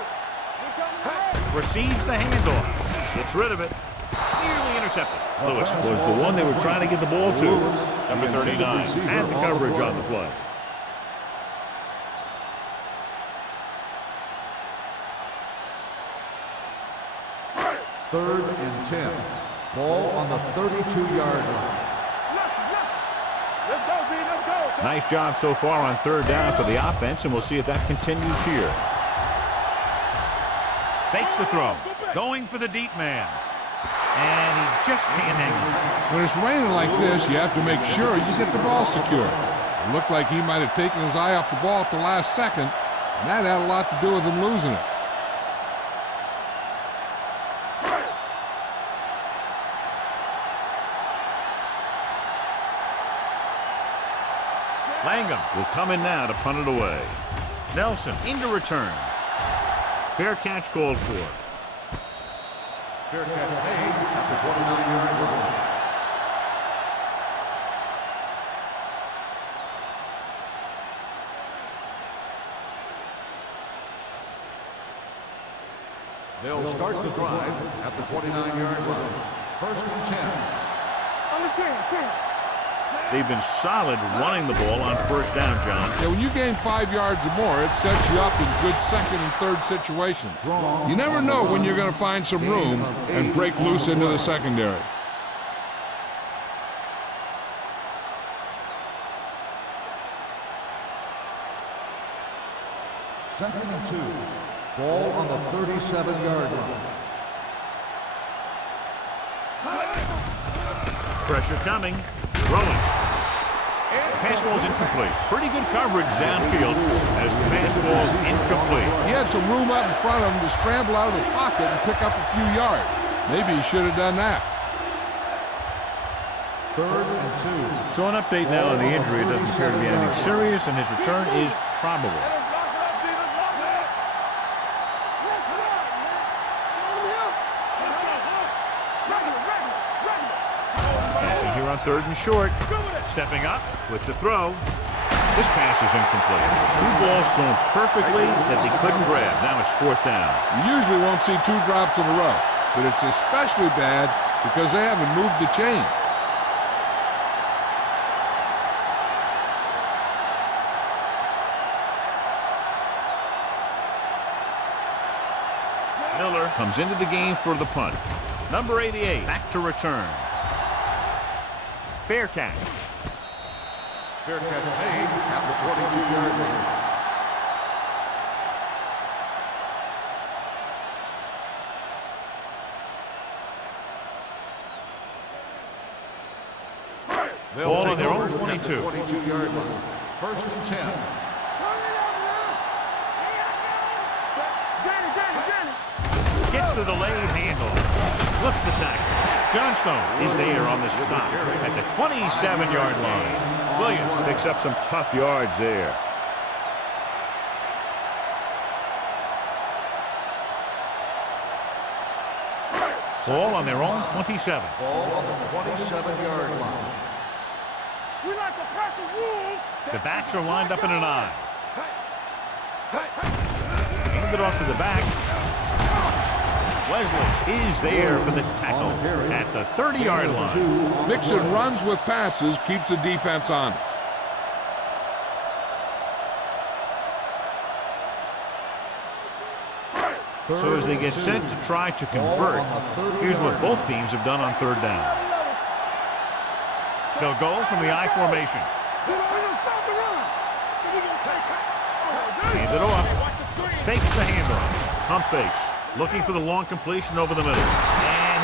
Receives the handoff. Gets rid of it. Nearly intercepted. Lewis was the one they were trying to get the ball to. Number 39 had the coverage on the play. Third and 10. Ball on the 32-yard line. Let's go, D. Let's go. Nice job so far on third down for the offense, and we'll see if that continues here. Fakes the throw. Going for the deep man. And he just can't hang it. When it's raining like this, you have to make sure you get the ball secure. It looked like he might have taken his eye off the ball at the last second, and that had a lot to do with him losing it. Langham will come in now to punt it away. Nelson into return. Fair catch called for. Fair catch made at the 29-yard line. They'll start the drive at the 29-yard line. First and 10. On the 10. They've been solid running the ball on first down, John. Yeah, when you gain 5 yards or more, it sets you up in good second and third situations. You never know when you're going to find some room and break loose into the secondary. Second and 2. Ball on the 37-yard line. Pressure coming. Throwing. Pass ball's incomplete. Pretty good coverage downfield as the pass ball's incomplete. He had some room out in front of him to scramble out of the pocket and pick up a few yards. Maybe he should have done that. Third and 2. So an update now on the injury. It doesn't appear to be anything serious, and his return is probable. Passing here on third and short. Stepping up with the throw. This pass is incomplete. Two balls thrown perfectly that they couldn't grab. Now it's fourth down. You usually won't see 2 drops in a row, but it's especially bad because they haven't moved the chain. comes into the game for the punt. Number 88 back to return. Fair catch. Fair catch made at the 22-yard line. Ball on their own 22. 22-yard line. First and 10. Gets the delayed handle. Slips the tackle. Johnstone is there on the stop at the 27-yard line. Williams Picks up some tough yards there. Ball on their own 27. Ball on the 27-yard line. We like to press the rules. The backs are lined up in an I. Hand it off to the back. Wesley is there for the tackle at the 30-yard line. Mixon runs with passes, keeps the defense on. So as they get set to try to convert, here's what both teams have done on third down. They'll go from the I formation. Hand it off. Fakes the handoff. Pump fakes. Looking for the long completion over the middle. And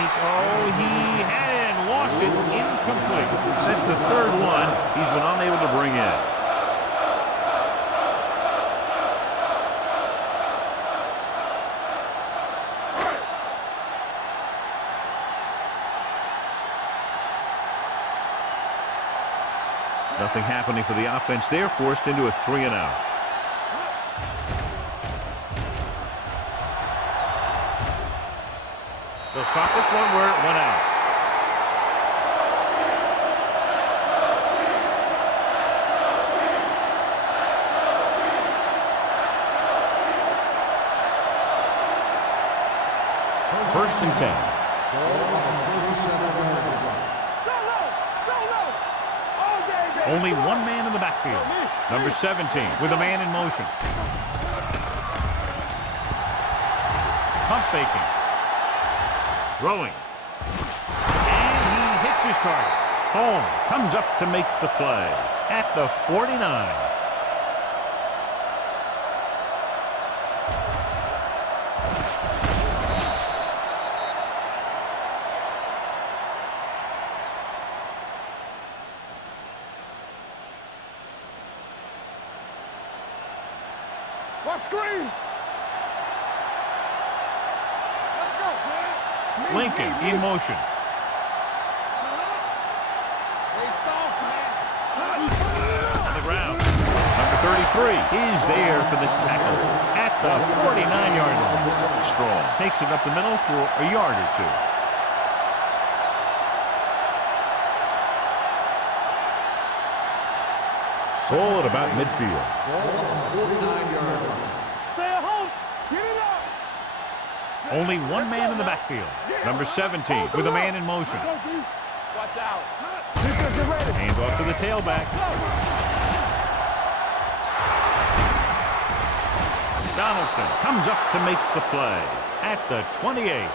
he had it and lost it. Incomplete. That's the third one he's been unable to bring in. Nothing happening for the offense there, forced into a 3-and-out. They'll stop this one where it went out. First and 10. Only one man in the backfield. Number 17 with a man in motion. Pump faking. Throwing. And he hits his target. Home comes up to make the play at the 49. What screen? Let's go, man. Lincoln in motion. They soft, man. On the ground. Number 33 is there for the tackle at the 49-yard line. Strong takes it up the middle for a yard or two. Ball at about midfield. Ball on the 49-yard line. Stay at home. Get it up. Only one man in the backfield. Number 17 with a man in motion. Watch out. Defensive ready. Hand off to the tailback. Donaldson comes up to make the play at the 28.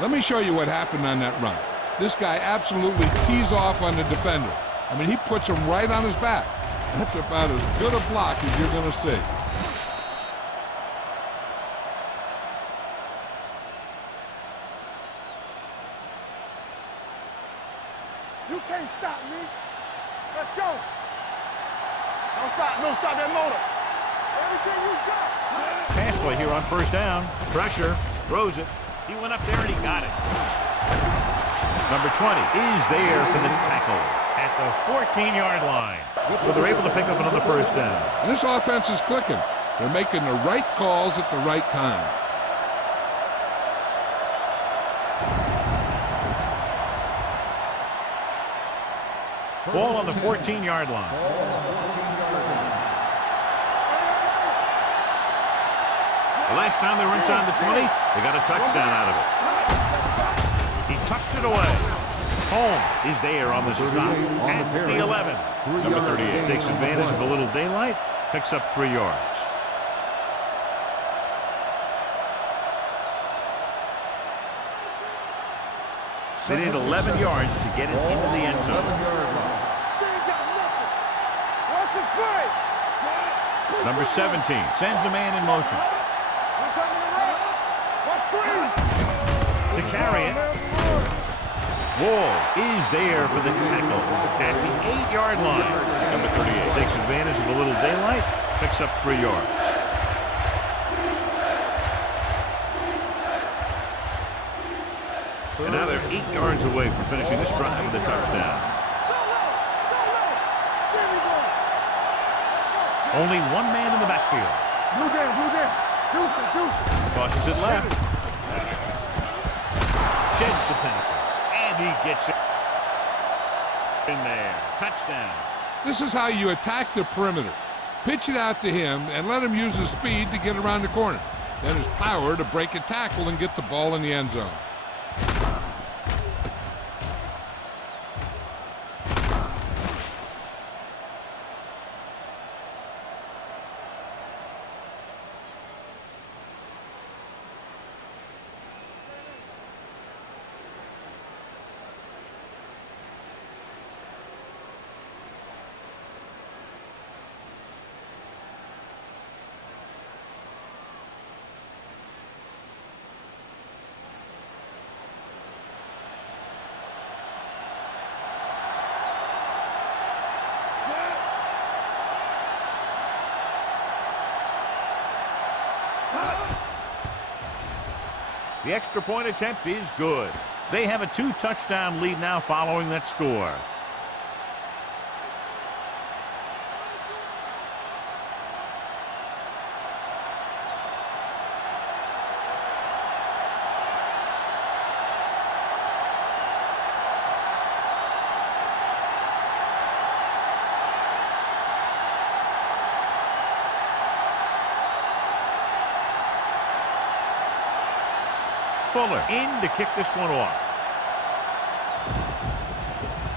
Let me show you what happened on that run. This guy absolutely tees off on the defender. I mean, he puts him right on his back. That's about as good a block as you're going to see. You can't stop me. Let's go. Don't stop that motor. Everything you got. Pass play here on first down. Pressure. Throws it. He went up there and he got it. Number 20 is there for the tackle at the 14-yard line. So they're able to pick up another first down. And this offense is clicking. They're making the right calls at the right time. Ball on the 14-yard line. The last time they were inside the 20, they got a touchdown out of it. He tucks it away. Holmes is there on the stop at the 11. Number 38 takes advantage of a little daylight, picks up 3 yards. They need 11 yards to get it into the end zone. 11-yard line. Watch the play. Number 17 sends a man in motion. To carry it. Wall is there for the tackle at the 8-yard line. Number 38 takes advantage of a little daylight, picks up 3 yards. And now they're 8 yards away from finishing this drive with a touchdown. Only one man in the backfield. Blue down. Deuce. Tosses it left. Sheds the penalty. And he gets it in there. Touchdown. This is how you attack the perimeter. Pitch it out to him and let him use his speed to get around the corner. Then his power to break a tackle and get the ball in the end zone. The extra point attempt is good. They have a 2-touchdown lead now following that score. Fuller in to kick this one off.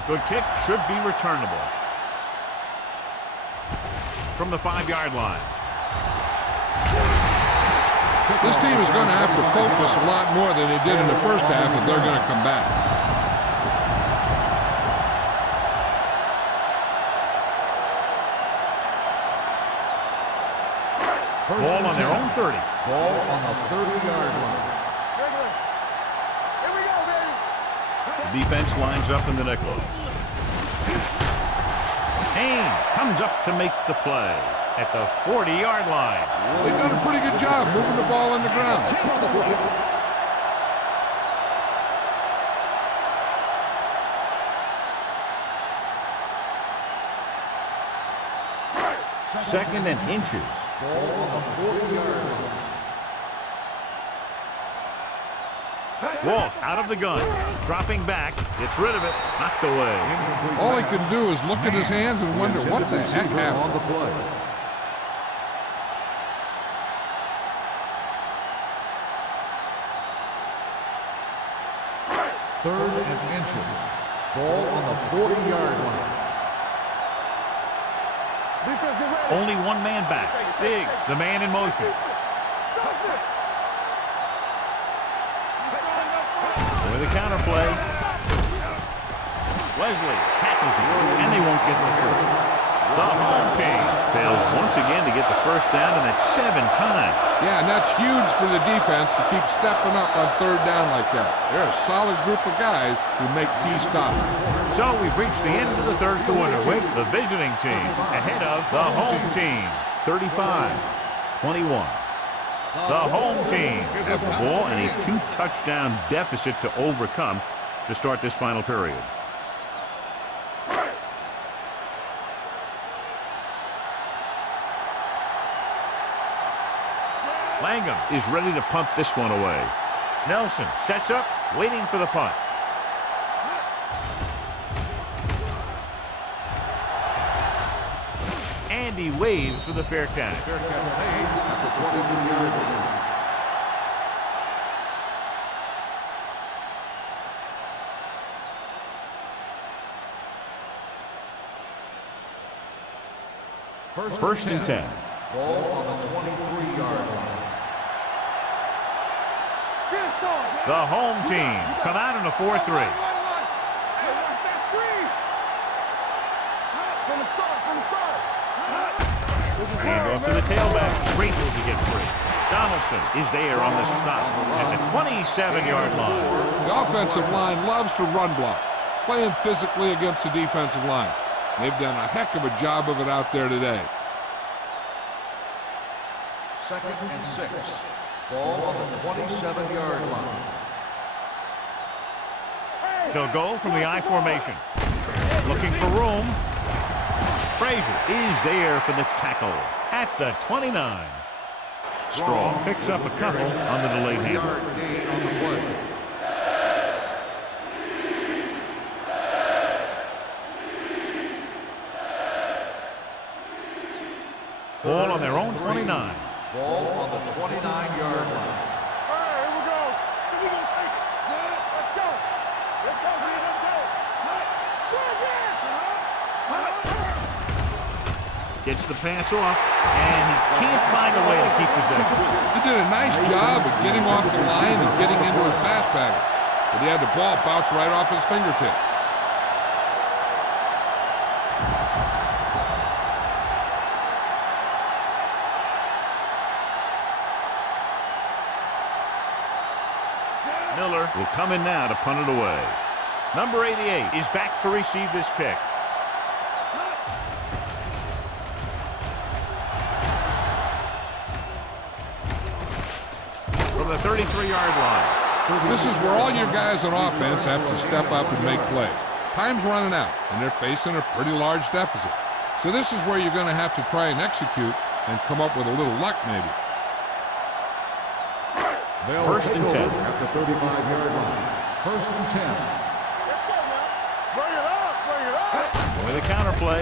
Good kick, should be returnable. From the 5-yard line. This team is going to have to focus a lot more than they did in the first half if they're going to come back. Ball on their own 30. Ball on the 30-yard line. The defense lines up in the nickel. Haynes comes up to make the play at the 40-yard line. They've done a pretty good job moving the ball on the ground. Second and inches. Ball on the 40-yard line. Walsh out of the gun. Dropping back. Gets rid of it. Knocked away. All he can do is look at his hands and wonder what the heck On happened. the play. Third and inches. Ball on the 40-yard line. Only one man back. Big, the man in motion. With a counter play. Wesley tackles him, and they won't get the first. The home team fails once again to get the first down, and that's 7 times. Yeah, and that's huge for the defense to keep stepping up on third down like that. They're a solid group of guys who make key stops. So we've reached the end of the third quarter with the visiting team ahead of the home team, 35-21. The home team have the ball and a 2-touchdown deficit to overcome to start this final period. Langham is ready to punt this one away. Nelson sets up, waiting for the punt. And he waves for the fair catch. Fair catch made at the 22-yard line. First and 10. Ball on the 23-yard line. The home team come out in a 4-3. Hey, watch that screen. From the start. And off to the tailback. Grateful to get free. Donaldson is there on the stop at the 27-yard line. The offensive line loves to run block, playing physically against the defensive line. They've done a heck of a job of it out there today. 2nd and 6. Ball on the 27-yard line. They'll go from the I formation. Looking for room. Frazier is there for the tackle at the 29. Strong picks up a couple on the delayed handle. Yard gain on the play. Ball on their own 29. Ball on the 29-yard line. All right, here we go. So we gonna take it. Let's go. Let's go, man. Let's go. Gets the pass off, and he can't find a way to keep possession. He did a nice job of getting off the line and getting into his pass pattern, but he had the ball bounce right off his fingertips. Miller will come in now to punt it away. Number 88 is back to receive this kick. From the 33-yard line. This is where all your guys on offense have to step up and make plays. Time's running out, and they're facing a pretty large deficit. So this is where you're going to have to try and execute and come up with a little luck maybe. 1st and 10. At the 35-yard line. 1st and 10. Let's go, man. Bring it up. With a counter play.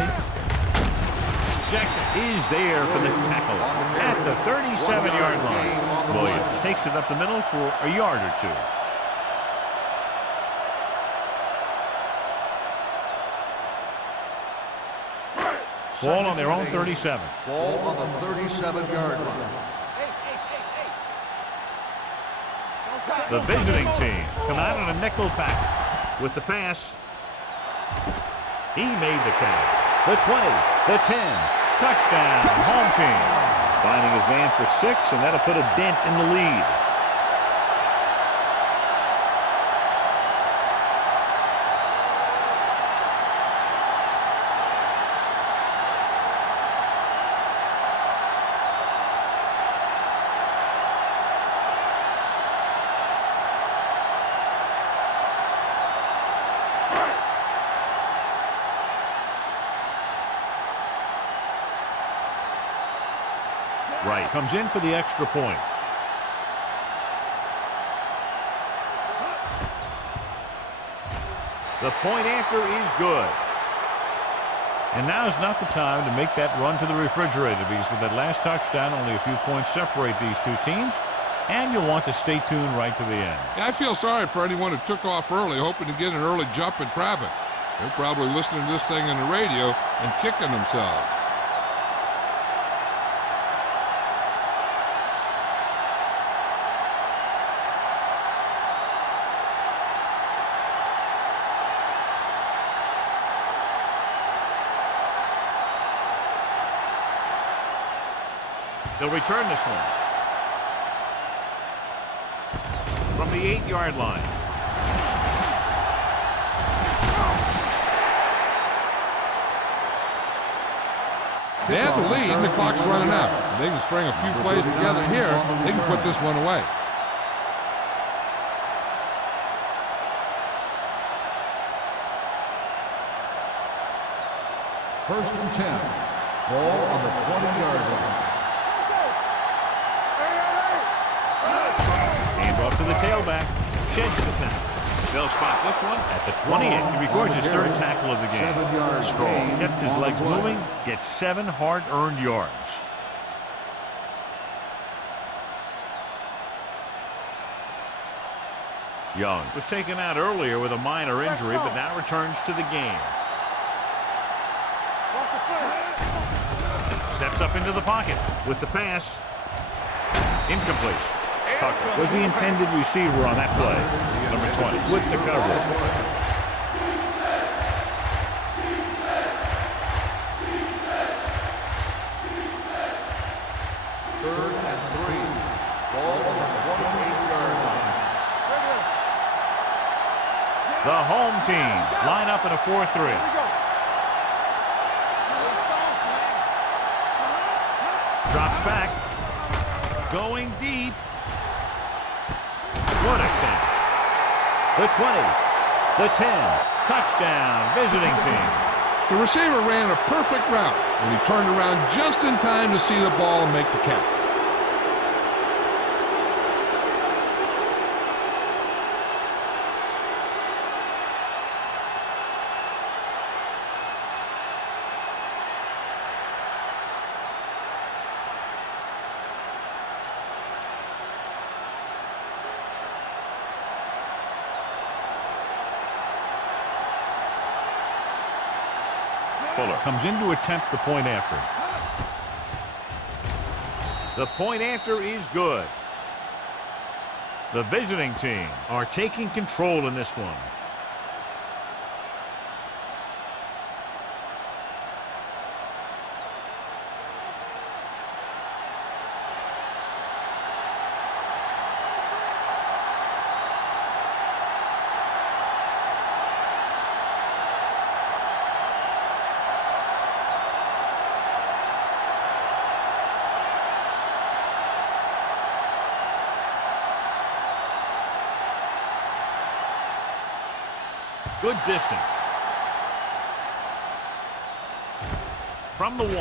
Jackson is there for the tackle at the 37-yard line. Williams takes it up the middle for a yard or two. Ball on their own 37. Ball on the 37-yard line. The visiting team come out on a nickel package with the pass. He made the catch. The 20, the 10, touchdown, home team. Finding his man for 6, and that'll put a dent in the lead. Right, comes in for the extra point. The point after is good. And now's not the time to make that run to the refrigerator, because with that last touchdown, only a few points separate these two teams, and you'll want to stay tuned right to the end. Yeah, I feel sorry for anyone who took off early, hoping to get an early jump in traffic. They're probably listening to this thing on the radio and kicking themselves. They'll return this one from the 8-yard line. They have the lead, and the clock's running out. If they can string a few plays together here, they can put this one away. First and 10. Ball on the 20-yard line. Hand off to the tailback. Sheds the penalty. They'll spot this one at the 28. He records his 3rd tackle of the game. 7-yard Strong gain kept his on the legs play. moving, gets 7 hard-earned yards. Young was taken out earlier with a minor injury, but now returns to the game. Steps up into the pocket with the pass. Incomplete. Tucker was the intended receiver on that play. Number 20 with the coverage. Third and 3. Ball on the 28-yard line. The home team line up in a 4-3. Drops back. Going deep. What a catch. The 20. The 10. Touchdown. Visiting team. The receiver ran a perfect route, and he turned around just in time to see the ball and make the catch. Fuller comes in to attempt the point after. The point after is good. The visiting team are taking control in this one. Good distance. From the 1.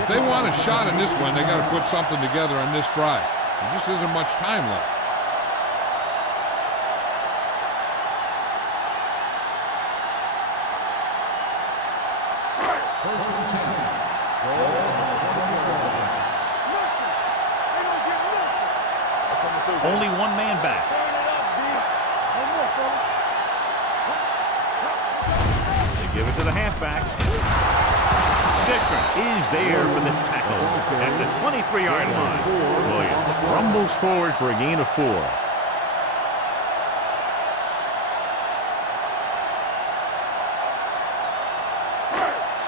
If they want a shot in this one, they got to put something together on this drive. There just isn't much time left. First and 10. Ball on the 20-yard line. Only one man back. They give it to the halfback. Citron is there for the tackle at the 23-yard line. Williams rumbles forward for a gain of 4.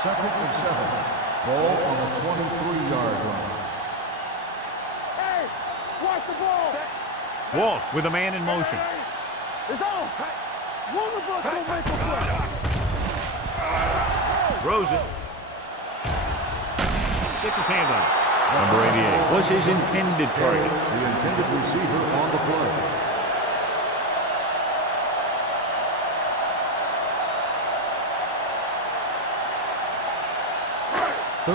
Second and 7. Ball on the 23-yard line. Hey, watch the ball. Walsh with a man in motion. It's on. One of us will make a play. Throws it. Gets his hand on it. Number 88 was his intended target. The intended receiver on the play.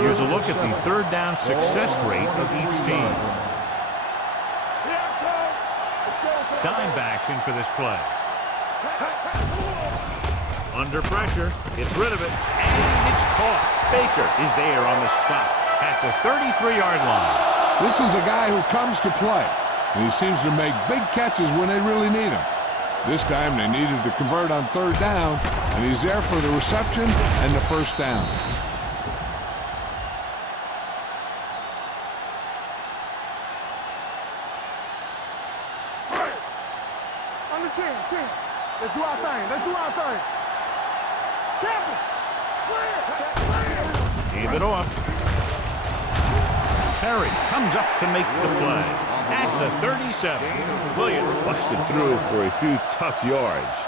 Here's a look at the third down success rate of each team. Dimebacks in for this play. Under pressure, gets rid of it, and it's caught. Baker is there on the stop at the 33-yard line. This is a guy who comes to play, and he seems to make big catches when they really need him. This time they needed to convert on third down, and he's there for the reception and the first down. Let's do our thing. Let's do our thing. Campbell, Hand it off. Perry comes up to make the play at the 37. Williams busted through for a few tough yards.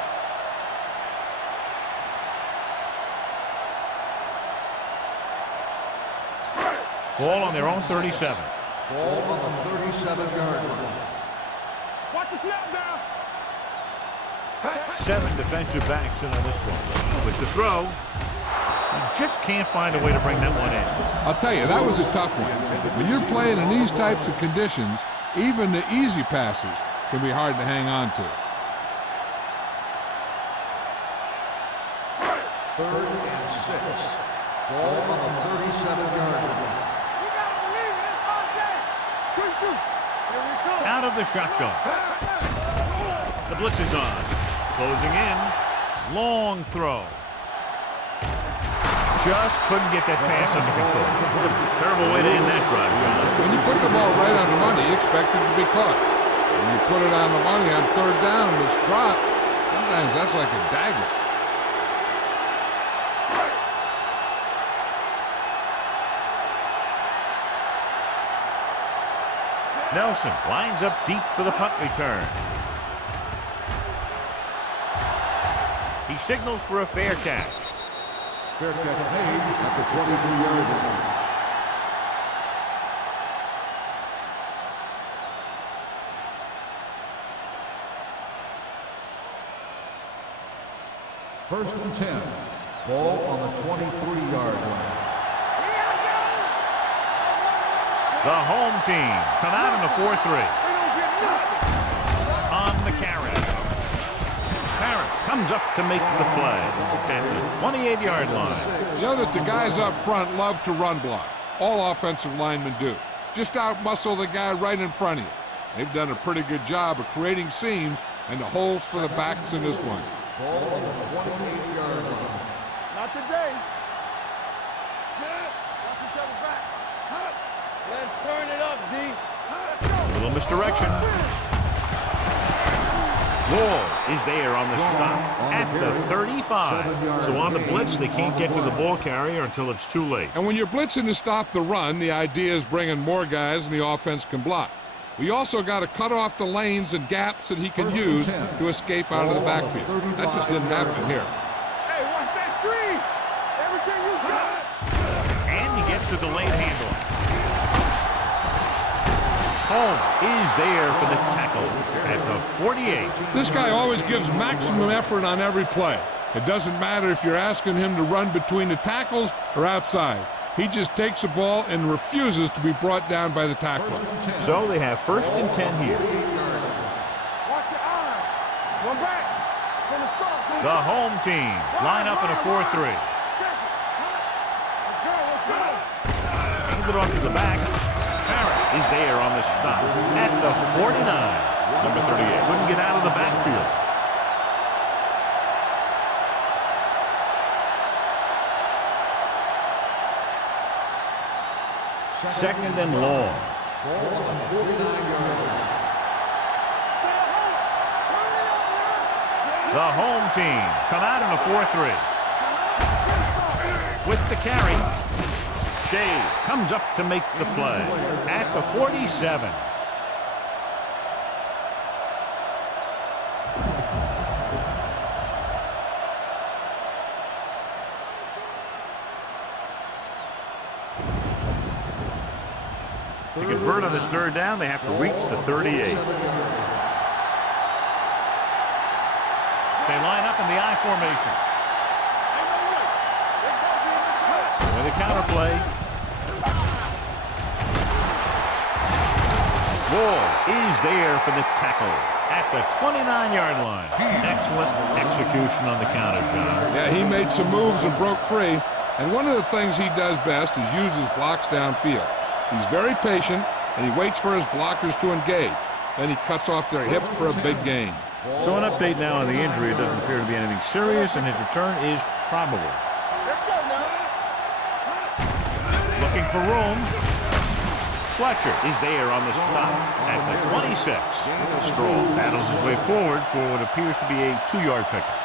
Ball on their own 37. Ball on the 37-yard line. watch the snap down. 7 defensive backs in on this one. With the throw, he just can't find a way to bring that one in. I'll tell you, that was a tough one. When you're playing in these types of conditions, even the easy passes can be hard to hang on to. Third and 6. Ball on the 37-yard line. You gotta believe it. It's our game. Good shoot. Here we go. Out of the shotgun. The blitz is on. Closing in. Long throw. Just couldn't get that pass under control. What a terrible way to end that drive, John. When you put the ball right on the money, you expect it to be caught. When you put it on the money on third down and it's dropped, sometimes that's like a dagger. Nelson lines up deep for the punt return. He signals for a fair catch. Fair catch made at the 23-yard line. First and 10. Ball on the 23-yard line. The home team come out in a 4-3. On the carry. Parrott comes up to make the play at the 28-yard line. You know that the guys up front love to run block. All offensive linemen do. Just out-muscle the guy right in front of you. They've done a pretty good job of creating seams and the holes for the backs in this one. Ball on the 28-yard line. Not today. Watch each other back. Let's turn it up, D. Little misdirection. Ward is there on the stop at the 35. So on the blitz, they can't get to the ball carrier until it's too late. And when you're blitzing to stop the run, the idea is bringing more guys and the offense can block. We also got to cut off the lanes and gaps that he can use to escape out of the backfield. That just didn't happen here. Hey, watch that screen. Everything you got. And he gets the delayed handoff. Home is there for the tackle at the 48. This guy always gives maximum effort on every play. It doesn't matter if you're asking him to run between the tackles or outside. He just takes the ball and refuses to be brought down by the tackler. So they have first and 10 here. Watch your eyes. One back. From the start. The home team line up in a 4-3. Check it. Let's go. Hand it off to the back. Parrott is there on the stop at the 49. Number 38 couldn't get out of the backfield. Second and long. The home team come out in a 4-3. With the carry, Shea comes up to make the play at the 47. To convert on this third down, they have to reach the 38. They line up in the I formation. With a counter play. Ward is there for the tackle at the 29-yard line. Excellent execution on the counter, John. Yeah, he made some moves and broke free. And one of the things he does best is use his blocks downfield. He's very patient, and he waits for his blockers to engage. Then he cuts off their hips for a big gain. So an update now on the injury. It doesn't appear to be anything serious, and his return is probable. Let's go now. Looking for room. Fletcher is there on the stop at the 26. Stroll battles his way forward for what appears to be a 2-yard pickup.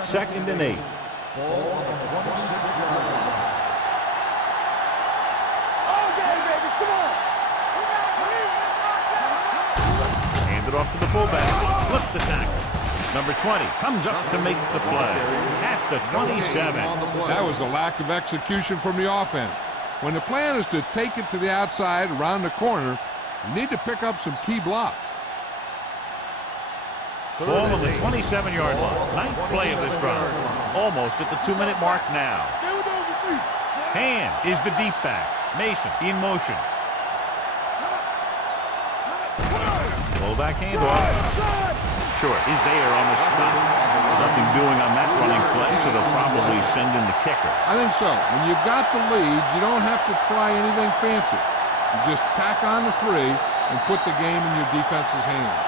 Second and 8. Hand it off to the fullback. Slips the tackle. Number 20 comes up to make the play at the 27. That was a lack of execution from the offense. When the plan is to take it to the outside around the corner, you need to pick up some key blocks. Ball on the 27-yard line. Ninth play of this drive. Almost at the 2-minute mark now. Hand is the deep back. Mason in motion. Fullback handoff. Short is there on the stop. Nothing doing on that running play, so they'll probably send in the kicker. I think so. When you've got the lead, you don't have to try anything fancy. You just tack on the 3 and put the game in your defense's hands.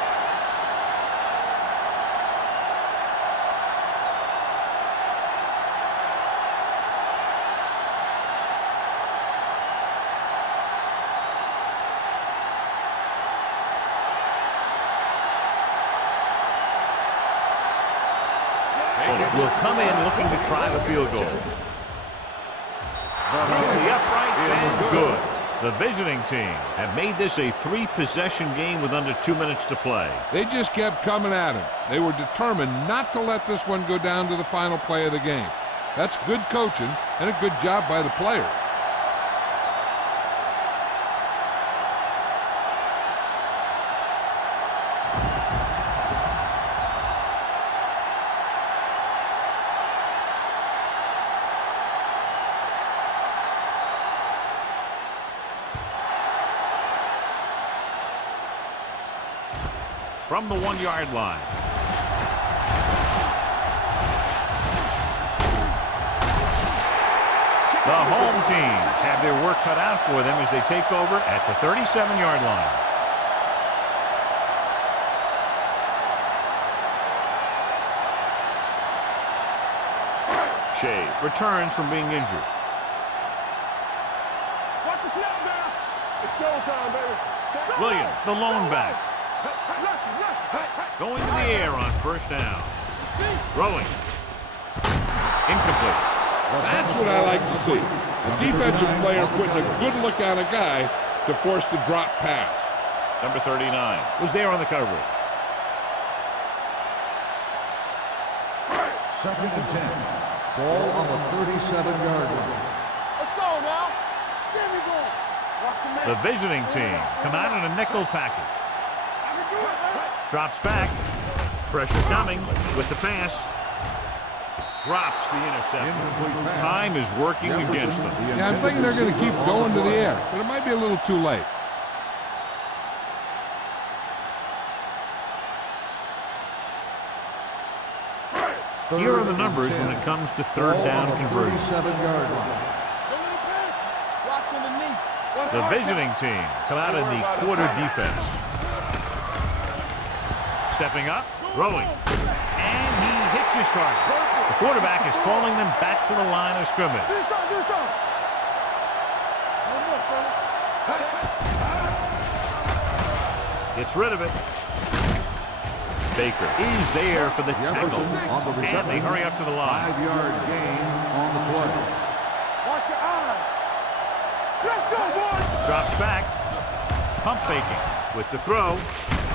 will come in looking to try the field goal. Through the uprights and good. The visiting team have made this a 3-possession game with under 2 minutes to play. They just kept coming at him. They were determined not to let this one go down to the final play of the game. That's good coaching and a good job by the players. From the 1-yard line. The home team have their work cut out for them as they take over at the 37-yard line. Shea returns from being injured. Watch the snap now. It's showtime, baby. Williams, the lone back. Going to the air on first down. Throwing. Incomplete. That's what I like to see. A defensive player putting a good look on a guy to force the drop pass. Number 39 was there on the coverage. 2nd and 10. Ball on the 37-yard line. Let's go now. There we go. Watch the man. The visiting team come out in a nickel package. I can do it, man. Drops back. Pressure coming with the pass. Drops the interception. Time is working against them. Yeah, I'm thinking they're going to keep going to the air, but it might be a little too late. Here are the numbers when it comes to third down conversion. 37-yard line. Watch underneath. The visiting team come out in the quarter defense. Stepping up, throwing, and he hits his target. The quarterback is calling them back to the line of scrimmage. Do something, do something. One more, fella. Gets rid of it. Baker is there for the tackle. On the And reception. they hurry up to the line. 5-yard gain on the play. Watch your eyes. Let's go, boys. Drops back. Pump faking with the throw.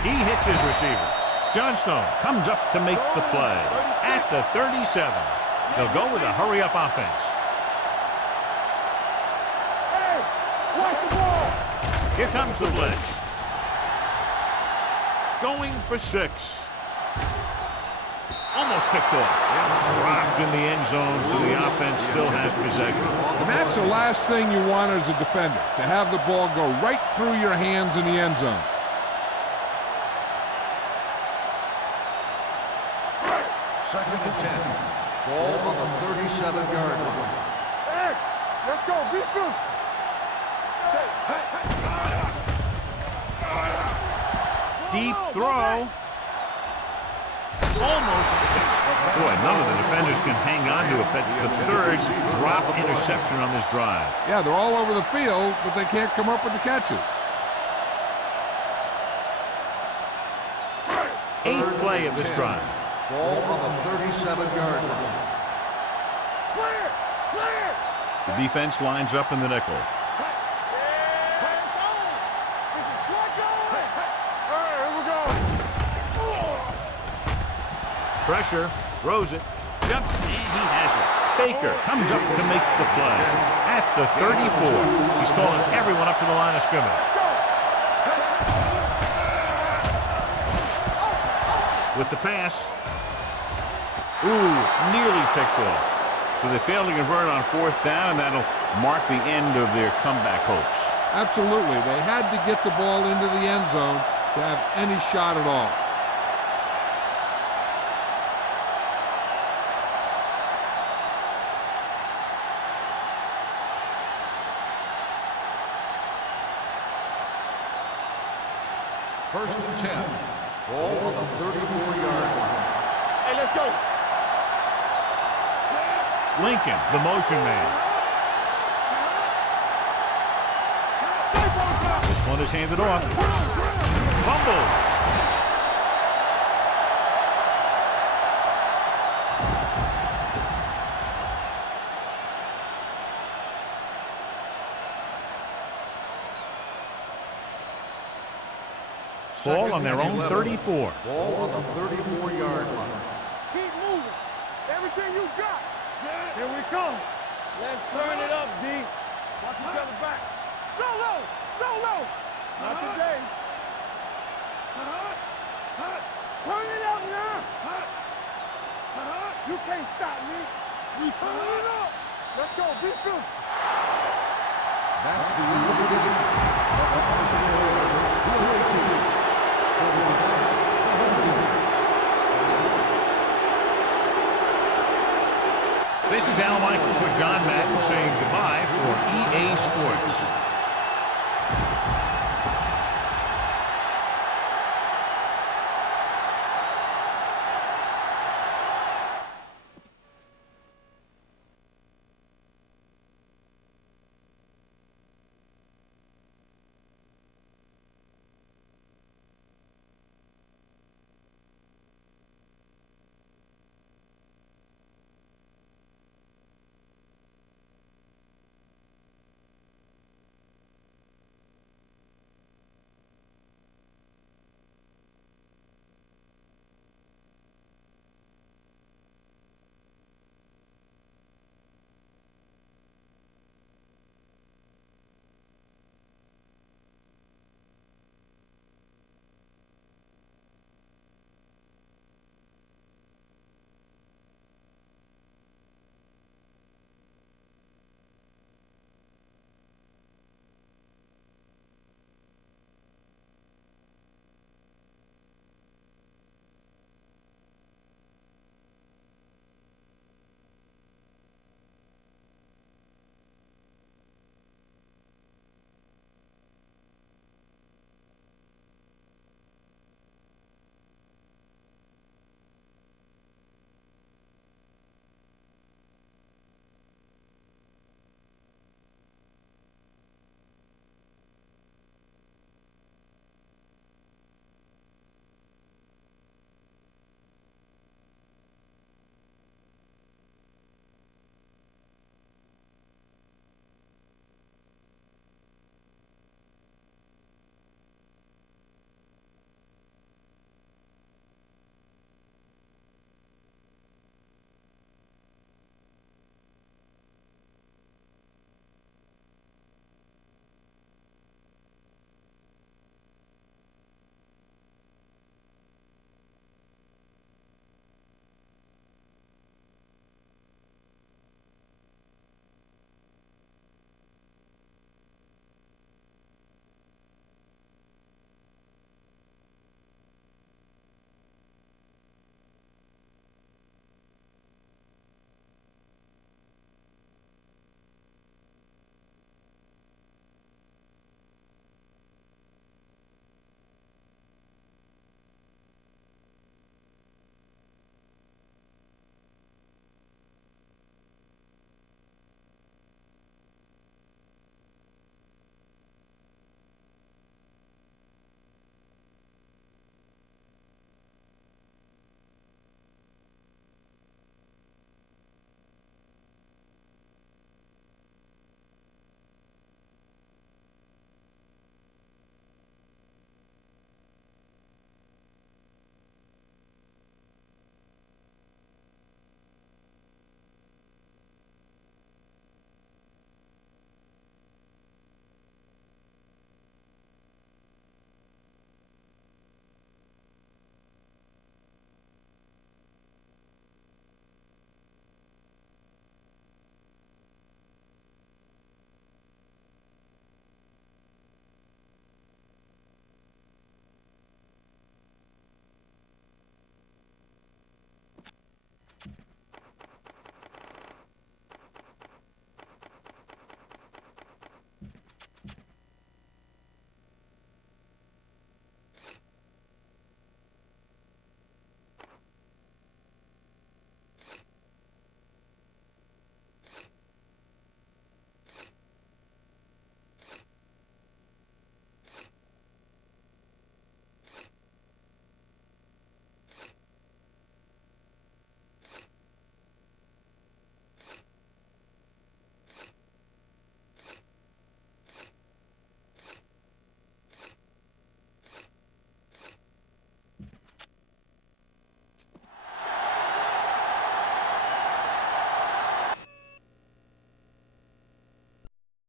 He hits his receiver. Johnstone comes up to make the play at the 37. They'll go with a hurry-up offense. Hey, watch the ball. Here comes the blitz. Going for 6. Almost picked off. Dropped in the end zone, so the offense still has possession. And that's the last thing you want as a defender, to have the ball go right through your hands in the end zone. 2nd and 10. Ball on the 37-yard line. Hey, let's go. Be good. Deep throw. Almost intercepted. Boy, none of the defenders can hang on to it. That's the third drop interception on this drive. Yeah, they're all over the field, but they can't come up with the catches. 8th play of this drive. Ball on the 37-yard line. Clear, clear. The defense lines up in the nickel. Pressure, throws it, jumps, and he has it. Baker comes up to make the play at the 34. He's calling everyone up to the line of scrimmage. With the pass. Ooh, nearly picked off. So they failed to convert on 4th down, and that'll mark the end of their comeback hopes. Absolutely. They had to get the ball into the end zone to have any shot at all. First and 10. Ball on the 34-yard line. Hey, let's go. Lincoln, the motion man. This one is handed off. Fumble. Ball on their own 11. 34. Ball on the 34-yard line. Keep moving. Everything you got. Here we come. Let's turn it up, D. Watch each other back. Solo! Solo! Not today. Turn it up now. You can't stop me. We turn it up. Let's go. Be true. That's the end of the game. This is Al Michaels with John Madden saying goodbye for EA Sports.